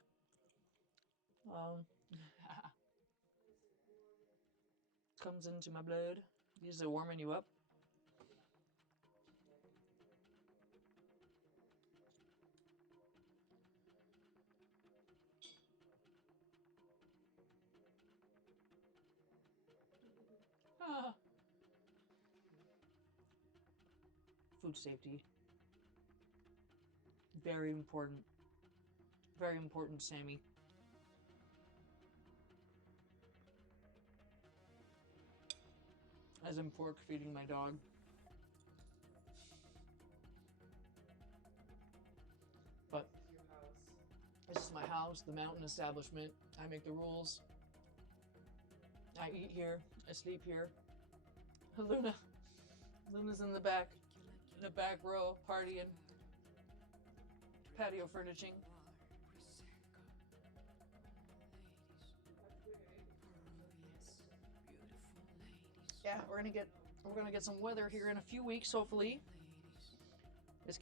Comes into my blood. These are warming you up. Food safety. Very important. Very important, Sammy. As I'm fork feeding my dog. But this is my house, the mountain establishment. I make the rules. I eat here. I sleep here. Luna's in the back row, partying. Patio furnishing. Yeah, we're gonna get some weather here in a few weeks, hopefully. It's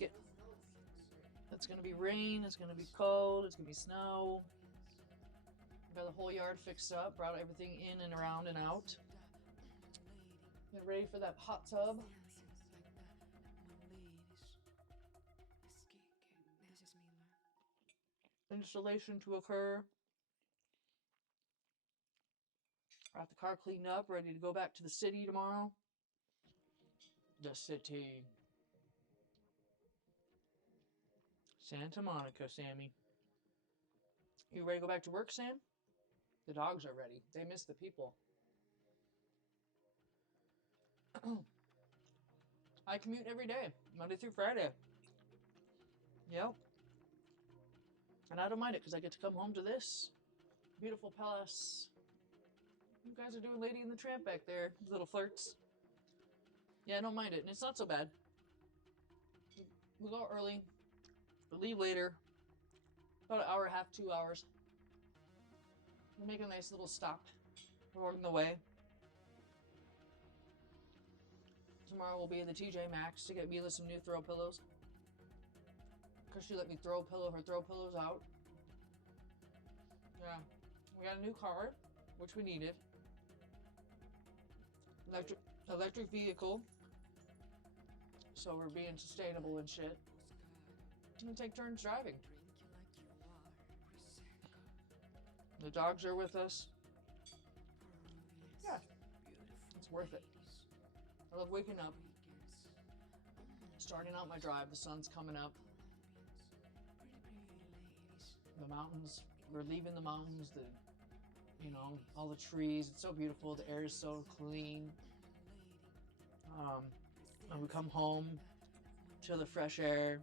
gonna be rain, it's gonna be cold, it's gonna be snow. Got the whole yard fixed up, brought everything in and around and out. Get ready for that hot tub. Installation to occur. Got the car cleaned up, ready to go back to the city tomorrow. The city. Santa Monica, Sammy. You ready to go back to work, Sam? The dogs are ready. They miss the people. I commute every day, Monday through Friday. Yep. And I don't mind it because I get to come home to this beautiful palace. You guys are doing Lady and the Tramp back there, little flirts. Yeah, I don't mind it. And it's not so bad. We go early, we leave later, about an hour and a half, 2 hours. We make a nice little stop along the way. Tomorrow we'll be at the TJ Maxx to get Mila some new throw pillows. Because she let me her throw pillows out. Yeah. We got a new car, which we needed. Electric vehicle. So we're being sustainable and shit. And we take turns driving. The dogs are with us. Yeah. It's worth it. I love waking up, starting out my drive, the sun's coming up. The mountains, we're leaving the mountains, all the trees, it's so beautiful, the air is so clean. And we come home to the fresh air,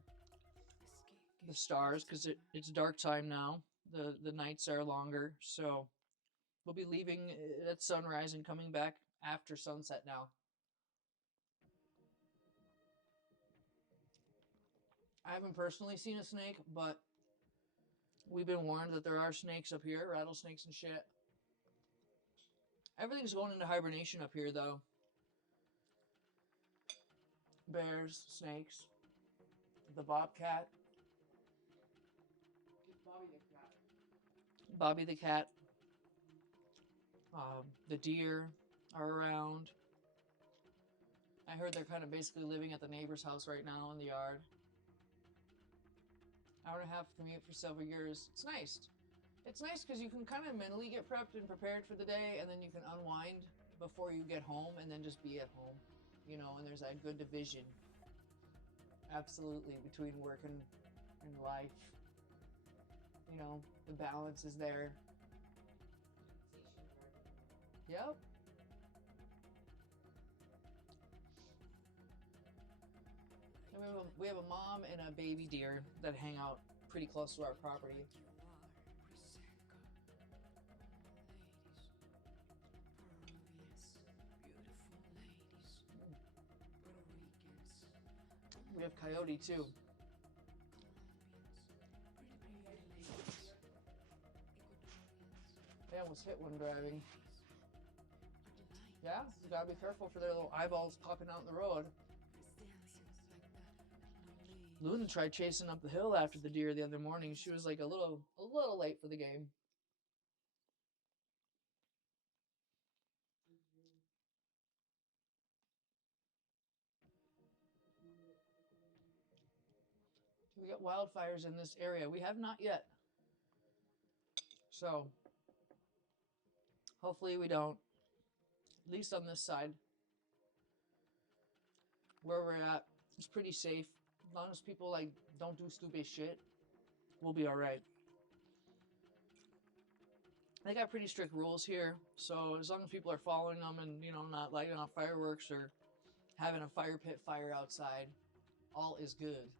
the stars, because it's dark time now. The nights are longer, so we'll be leaving at sunrise and coming back after sunset now. I haven't personally seen a snake, but we've been warned that there are snakes up here, rattlesnakes and shit. Everything's going into hibernation up here, though. Bears, snakes, the bobcat. Bobby the cat. Bobby the cat. The deer are around. I heard they're kind of basically living at the neighbor's house right now in the yard. Hour and a half commute for several years. It's nice. It's nice because you can kind of mentally get prepped and prepared for the day, and then you can unwind before you get home and then just be at home, and there's that good division. Absolutely, between work and life. The balance is there. Yep. And we have a mom and a baby deer that hang out pretty close to our property. We have coyote too. They almost hit one driving. Yeah, you gotta be careful for their little eyeballs popping out in the road. Luna tried chasing up the hill after the deer the other morning. She was like a little late for the game. We got wildfires in this area. We have not yet. So, hopefully we don't. At least on this side. Where we're at, it's pretty safe. As long as people don't do stupid shit, we'll be alright. They got pretty strict rules here, so as long as people are following them and, not lighting off fireworks or having a fire pit fire outside, all is good.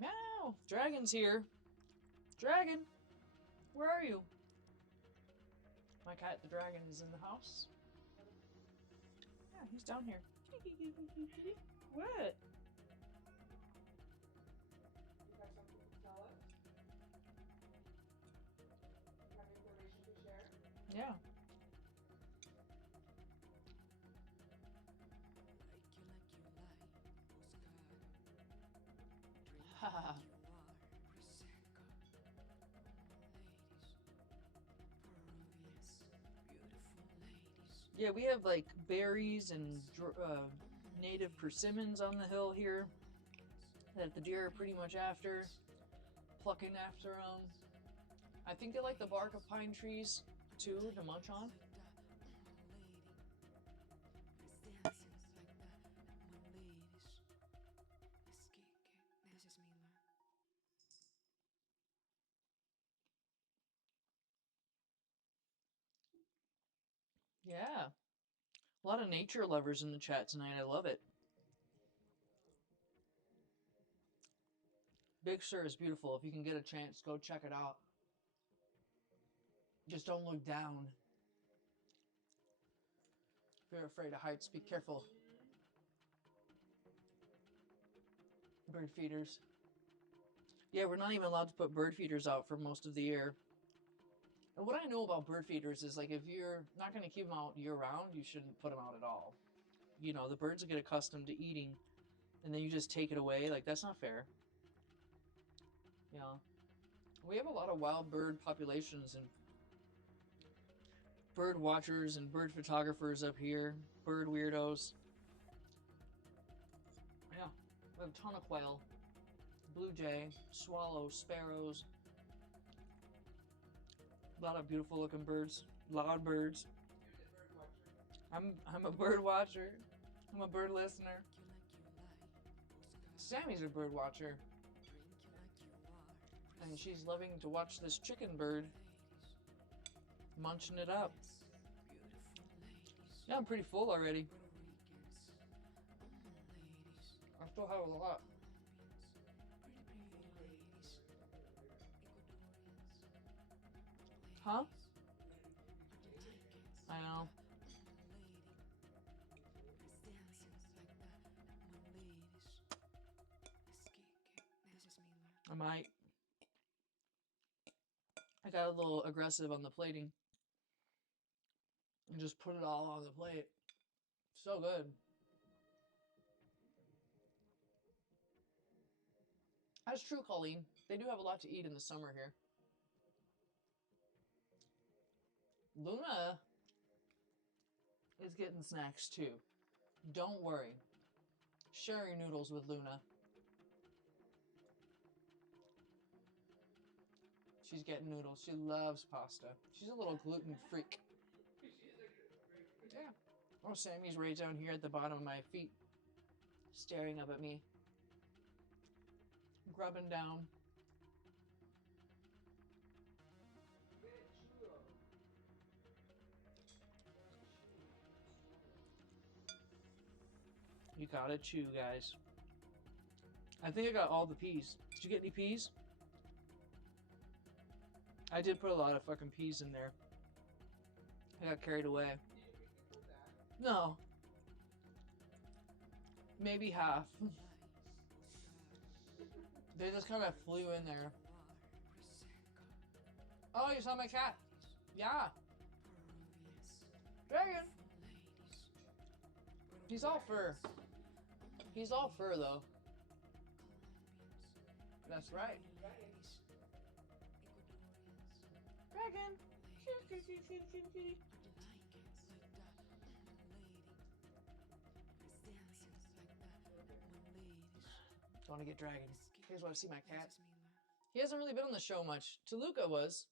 Meow! Dragon's here. Dragon! Where are you? My cat, the dragon, is in the house. Yeah, he's down here. What? You got something to tell us? You have information to share? Yeah. Haha. Yeah, we have berries and native persimmons on the hill here that the deer are pretty much after, plucking after them. I think they like the bark of pine trees too to munch on. Yeah. A lot of nature lovers in the chat tonight. I love it. Big Sur is beautiful. If you can get a chance, go check it out. Just don't look down. If you're afraid of heights, be careful. Bird feeders. Yeah, we're not even allowed to put bird feeders out for most of the year. And what I know about bird feeders is, like, if you're not going to keep them out year round, you shouldn't put them out at all. You know, the birds will get accustomed to eating, and then you just take it away. Like, that's not fair. Yeah. We have a lot of wild bird populations and bird watchers and bird photographers up here, bird weirdos. Yeah, we have a ton of quail, blue jay, swallows, sparrows. A lot of beautiful looking birds, loud birds. I'm a bird watcher. I'm a bird listener. Sammy's a bird watcher. And she's loving to watch this chicken bird munching it up. Yeah, I'm pretty full already. I still have a lot. Huh? I know. I might. I got a little aggressive on the plating. And just put it all on the plate. So good. That's true, Colleen. They do have a lot to eat in the summer here. Luna is getting snacks too. Don't worry. Share your noodles with Luna. She's getting noodles. She loves pasta. She's a little gluten freak. Yeah. Oh, Sammy's right down here at the bottom of my feet, staring up at me. Grubbing down. You gotta chew, guys. I think I got all the peas. Did you get any peas? I did put a lot of fucking peas in there. I got carried away. No. Maybe half. They just kind of flew in there. Oh, you saw my cat? Yeah. Dragon. He's all fur. He's all fur, though. That's right. Dragon. Want to get Dragon. You guys want to see my cat? He hasn't really been on the show much. Toluca was.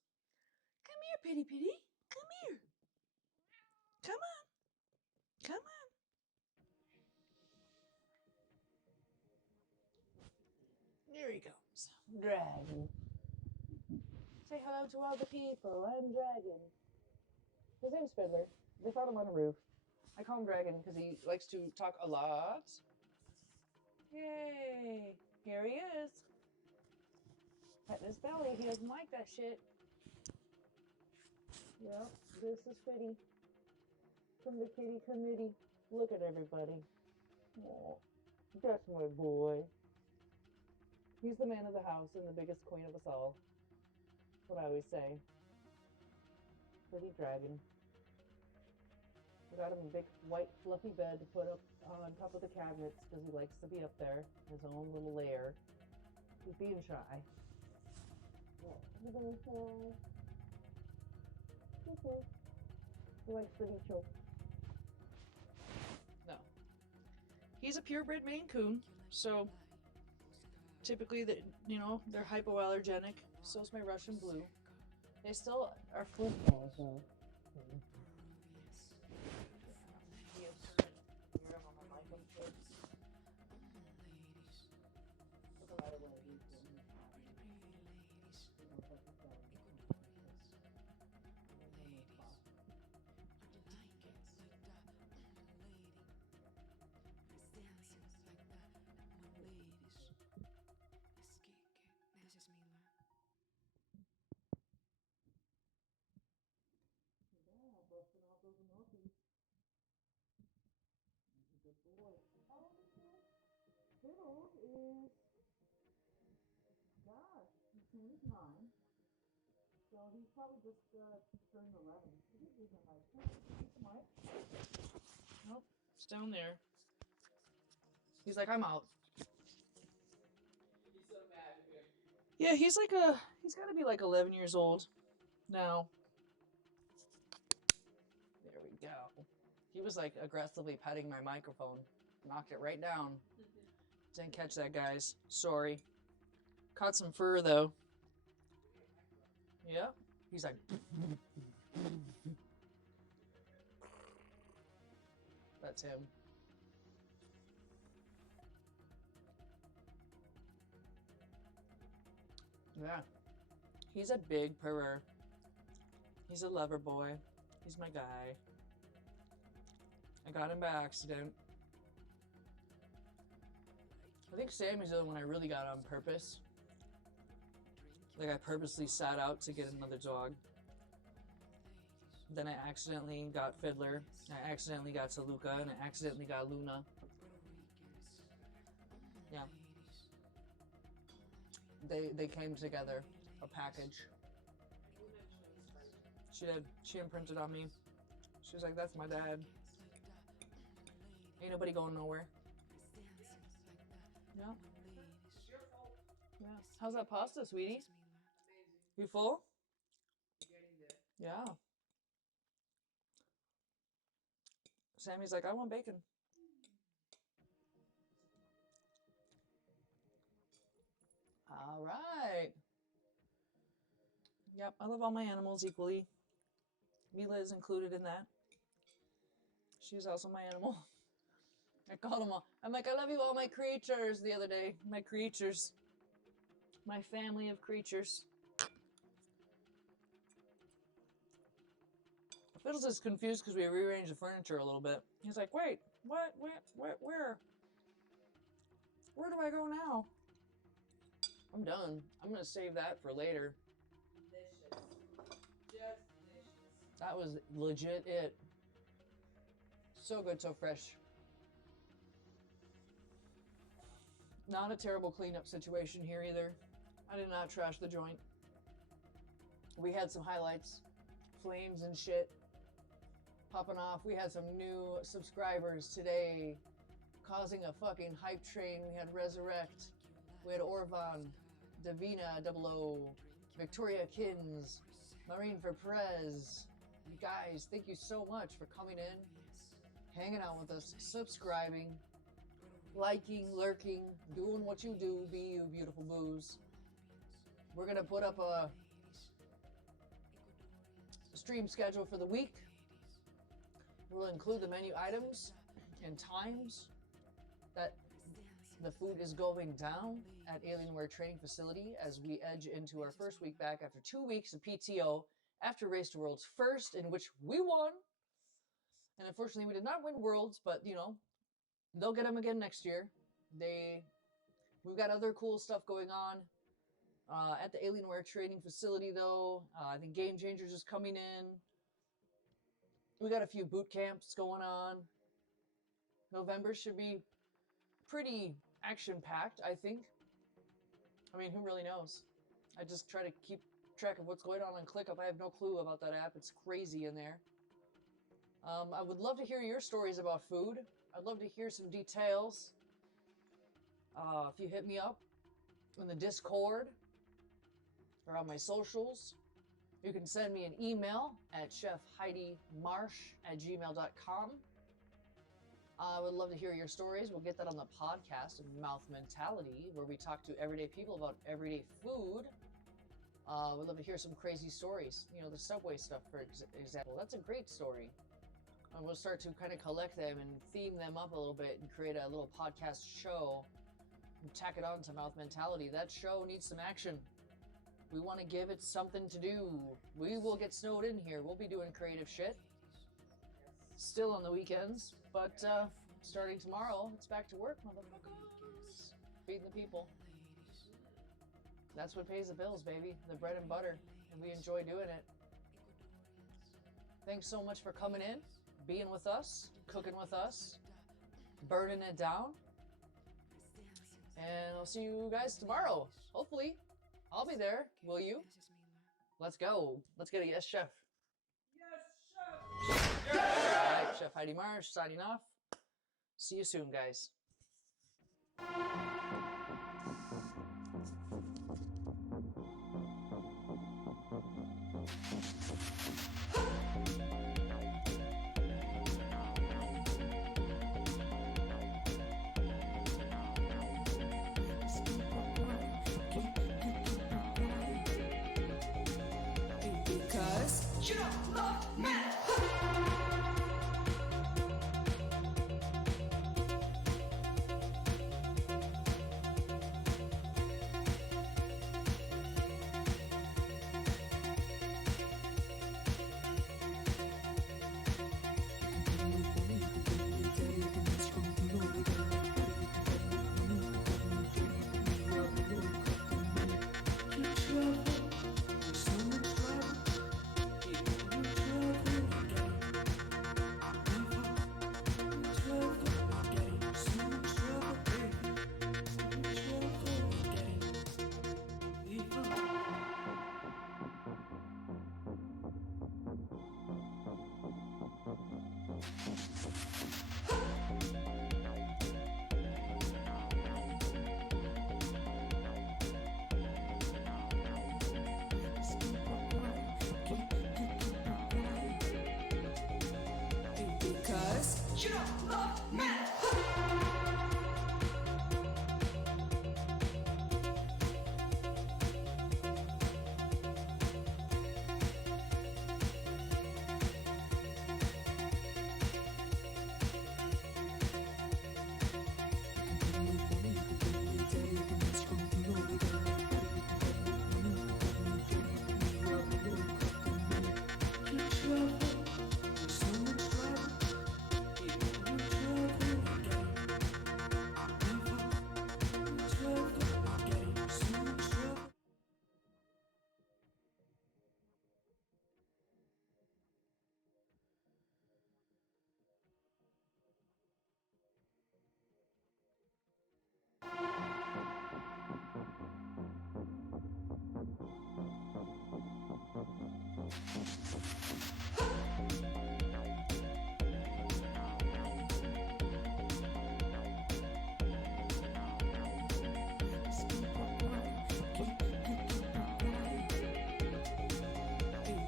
Come here, Pitty Pitty. Come here. Come on. Come on. There he comes. Dragon. Say hello to all the people. I'm Dragon. His name's Fiddler. They found him on a roof. I call him Dragon because he likes to talk a lot. Yay. Here he is. Petting his belly. He doesn't like that shit. Yep, this is Pretty from the kitty committee. Look at everybody. Oh, that's my boy. He's the man of the house and the biggest queen of us all. That's what I always say. Pretty Dragon. We got him a big white fluffy bed to put up on top of the cabinets because he likes to be up there in his own little lair. He's being shy. Yeah, he's being shy. He likes to be choked. No. He's a purebred Maine Coon, so typically, they're hypoallergenic. So is my Russian Blue. They still are food balls, though. he's 9. So he's probably just turned 11. He's a nice one. Nope, it's down there. He's like, I'm out. He's so mad at him. Yeah, he's got to be like 11 years old now. There we go. He was like aggressively petting my microphone. Knocked it right down. Didn't catch that, guys. Sorry. Caught some fur though. Yeah. He's like. That's him. Yeah. He's a big purrer. He's a lover boy. He's my guy. I got him by accident. I think Sammy's the one I really got on purpose. Like, I purposely sat out to get another dog. Then I accidentally got Fiddler. I accidentally got Toluca, and I accidentally got Luna. Yeah. They came together, a package. She did. She imprinted on me. She was like, that's my dad. Ain't nobody going nowhere. Yeah. Yeah. How's that pasta, sweetie? You full? Yeah. Sammy's like, I want bacon. All right. Yep, I love all my animals equally. Mila is included in that. She's also my animal. I called them all. I'm like, I love you all my creatures the other day. My creatures. My family of creatures. Fiddles is confused because we rearranged the furniture a little bit. He's like, wait, what? Where? Where do I go now? I'm done. I'm going to save that for later. Delicious. Just delicious. That was legit it. So good, so fresh. Not a terrible cleanup situation here either. I did not trash the joint. We had some highlights. Flames and shit popping off. We had some new subscribers today causing a fucking hype train. We had Resurrect. We had Orvan, Davina 00, Victoria Kins, Marine for Perez. You guys, thank you so much for coming in, hanging out with us, subscribing, liking, lurking, doing what you do. Be you, beautiful boos. We're going to put up a stream schedule for the week. We'll include the menu items and times that the food is going down at Alienware Training Facility as we edge into our first week back after 2 weeks of PTO after Race to Worlds first, in which we won. And unfortunately, we did not win Worlds, but you know, they'll get them again next year. We've got other cool stuff going on at the Alienware Training Facility, though. I think Game Changers is coming in. We got a few boot camps going on. November should be pretty action-packed, I think. I mean, who really knows? I just try to keep track of what's going on ClickUp. I have no clue about that app. It's crazy in there. I would love to hear your stories about food. I'd love to hear some details. If you hit me up in the Discord or on my socials, you can send me an email at chefheidimarsh@gmail.com. I would love to hear your stories. We'll get that on the podcast of Mouth Mentality, where we talk to everyday people about everyday food. We'd love to hear some crazy stories. You know, the Subway stuff, for example. That's a great story. And we'll start to kind of collect them and theme them up a little bit and create a little podcast show and tack it on to Mouth Mentality. That show needs some action. We want to give it something to do. We will get snowed in here. We'll be doing creative shit. Still on the weekends. But starting tomorrow, it's back to work, motherfuckers. Feeding the people. That's what pays the bills, baby. The bread and butter. And we enjoy doing it. Thanks so much for coming in, being with us, cooking with us, burning it down. And I'll see you guys tomorrow, hopefully. I'll be there. Will you? Let's go. Let's get a yes, chef. Yes, chef. All right, Chef Heidi Marsh signing off. See you soon, guys. Because you don't love me. Because you don't love me.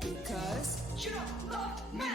Because you don't love me.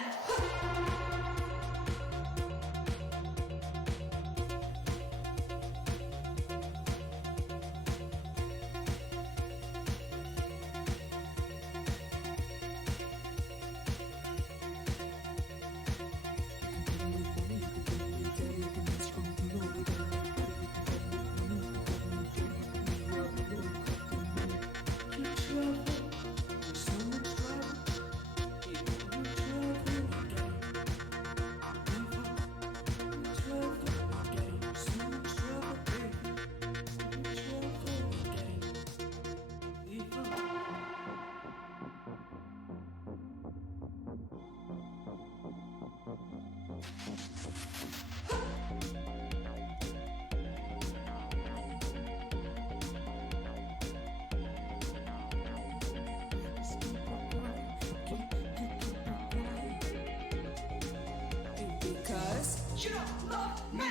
Because you don't love me.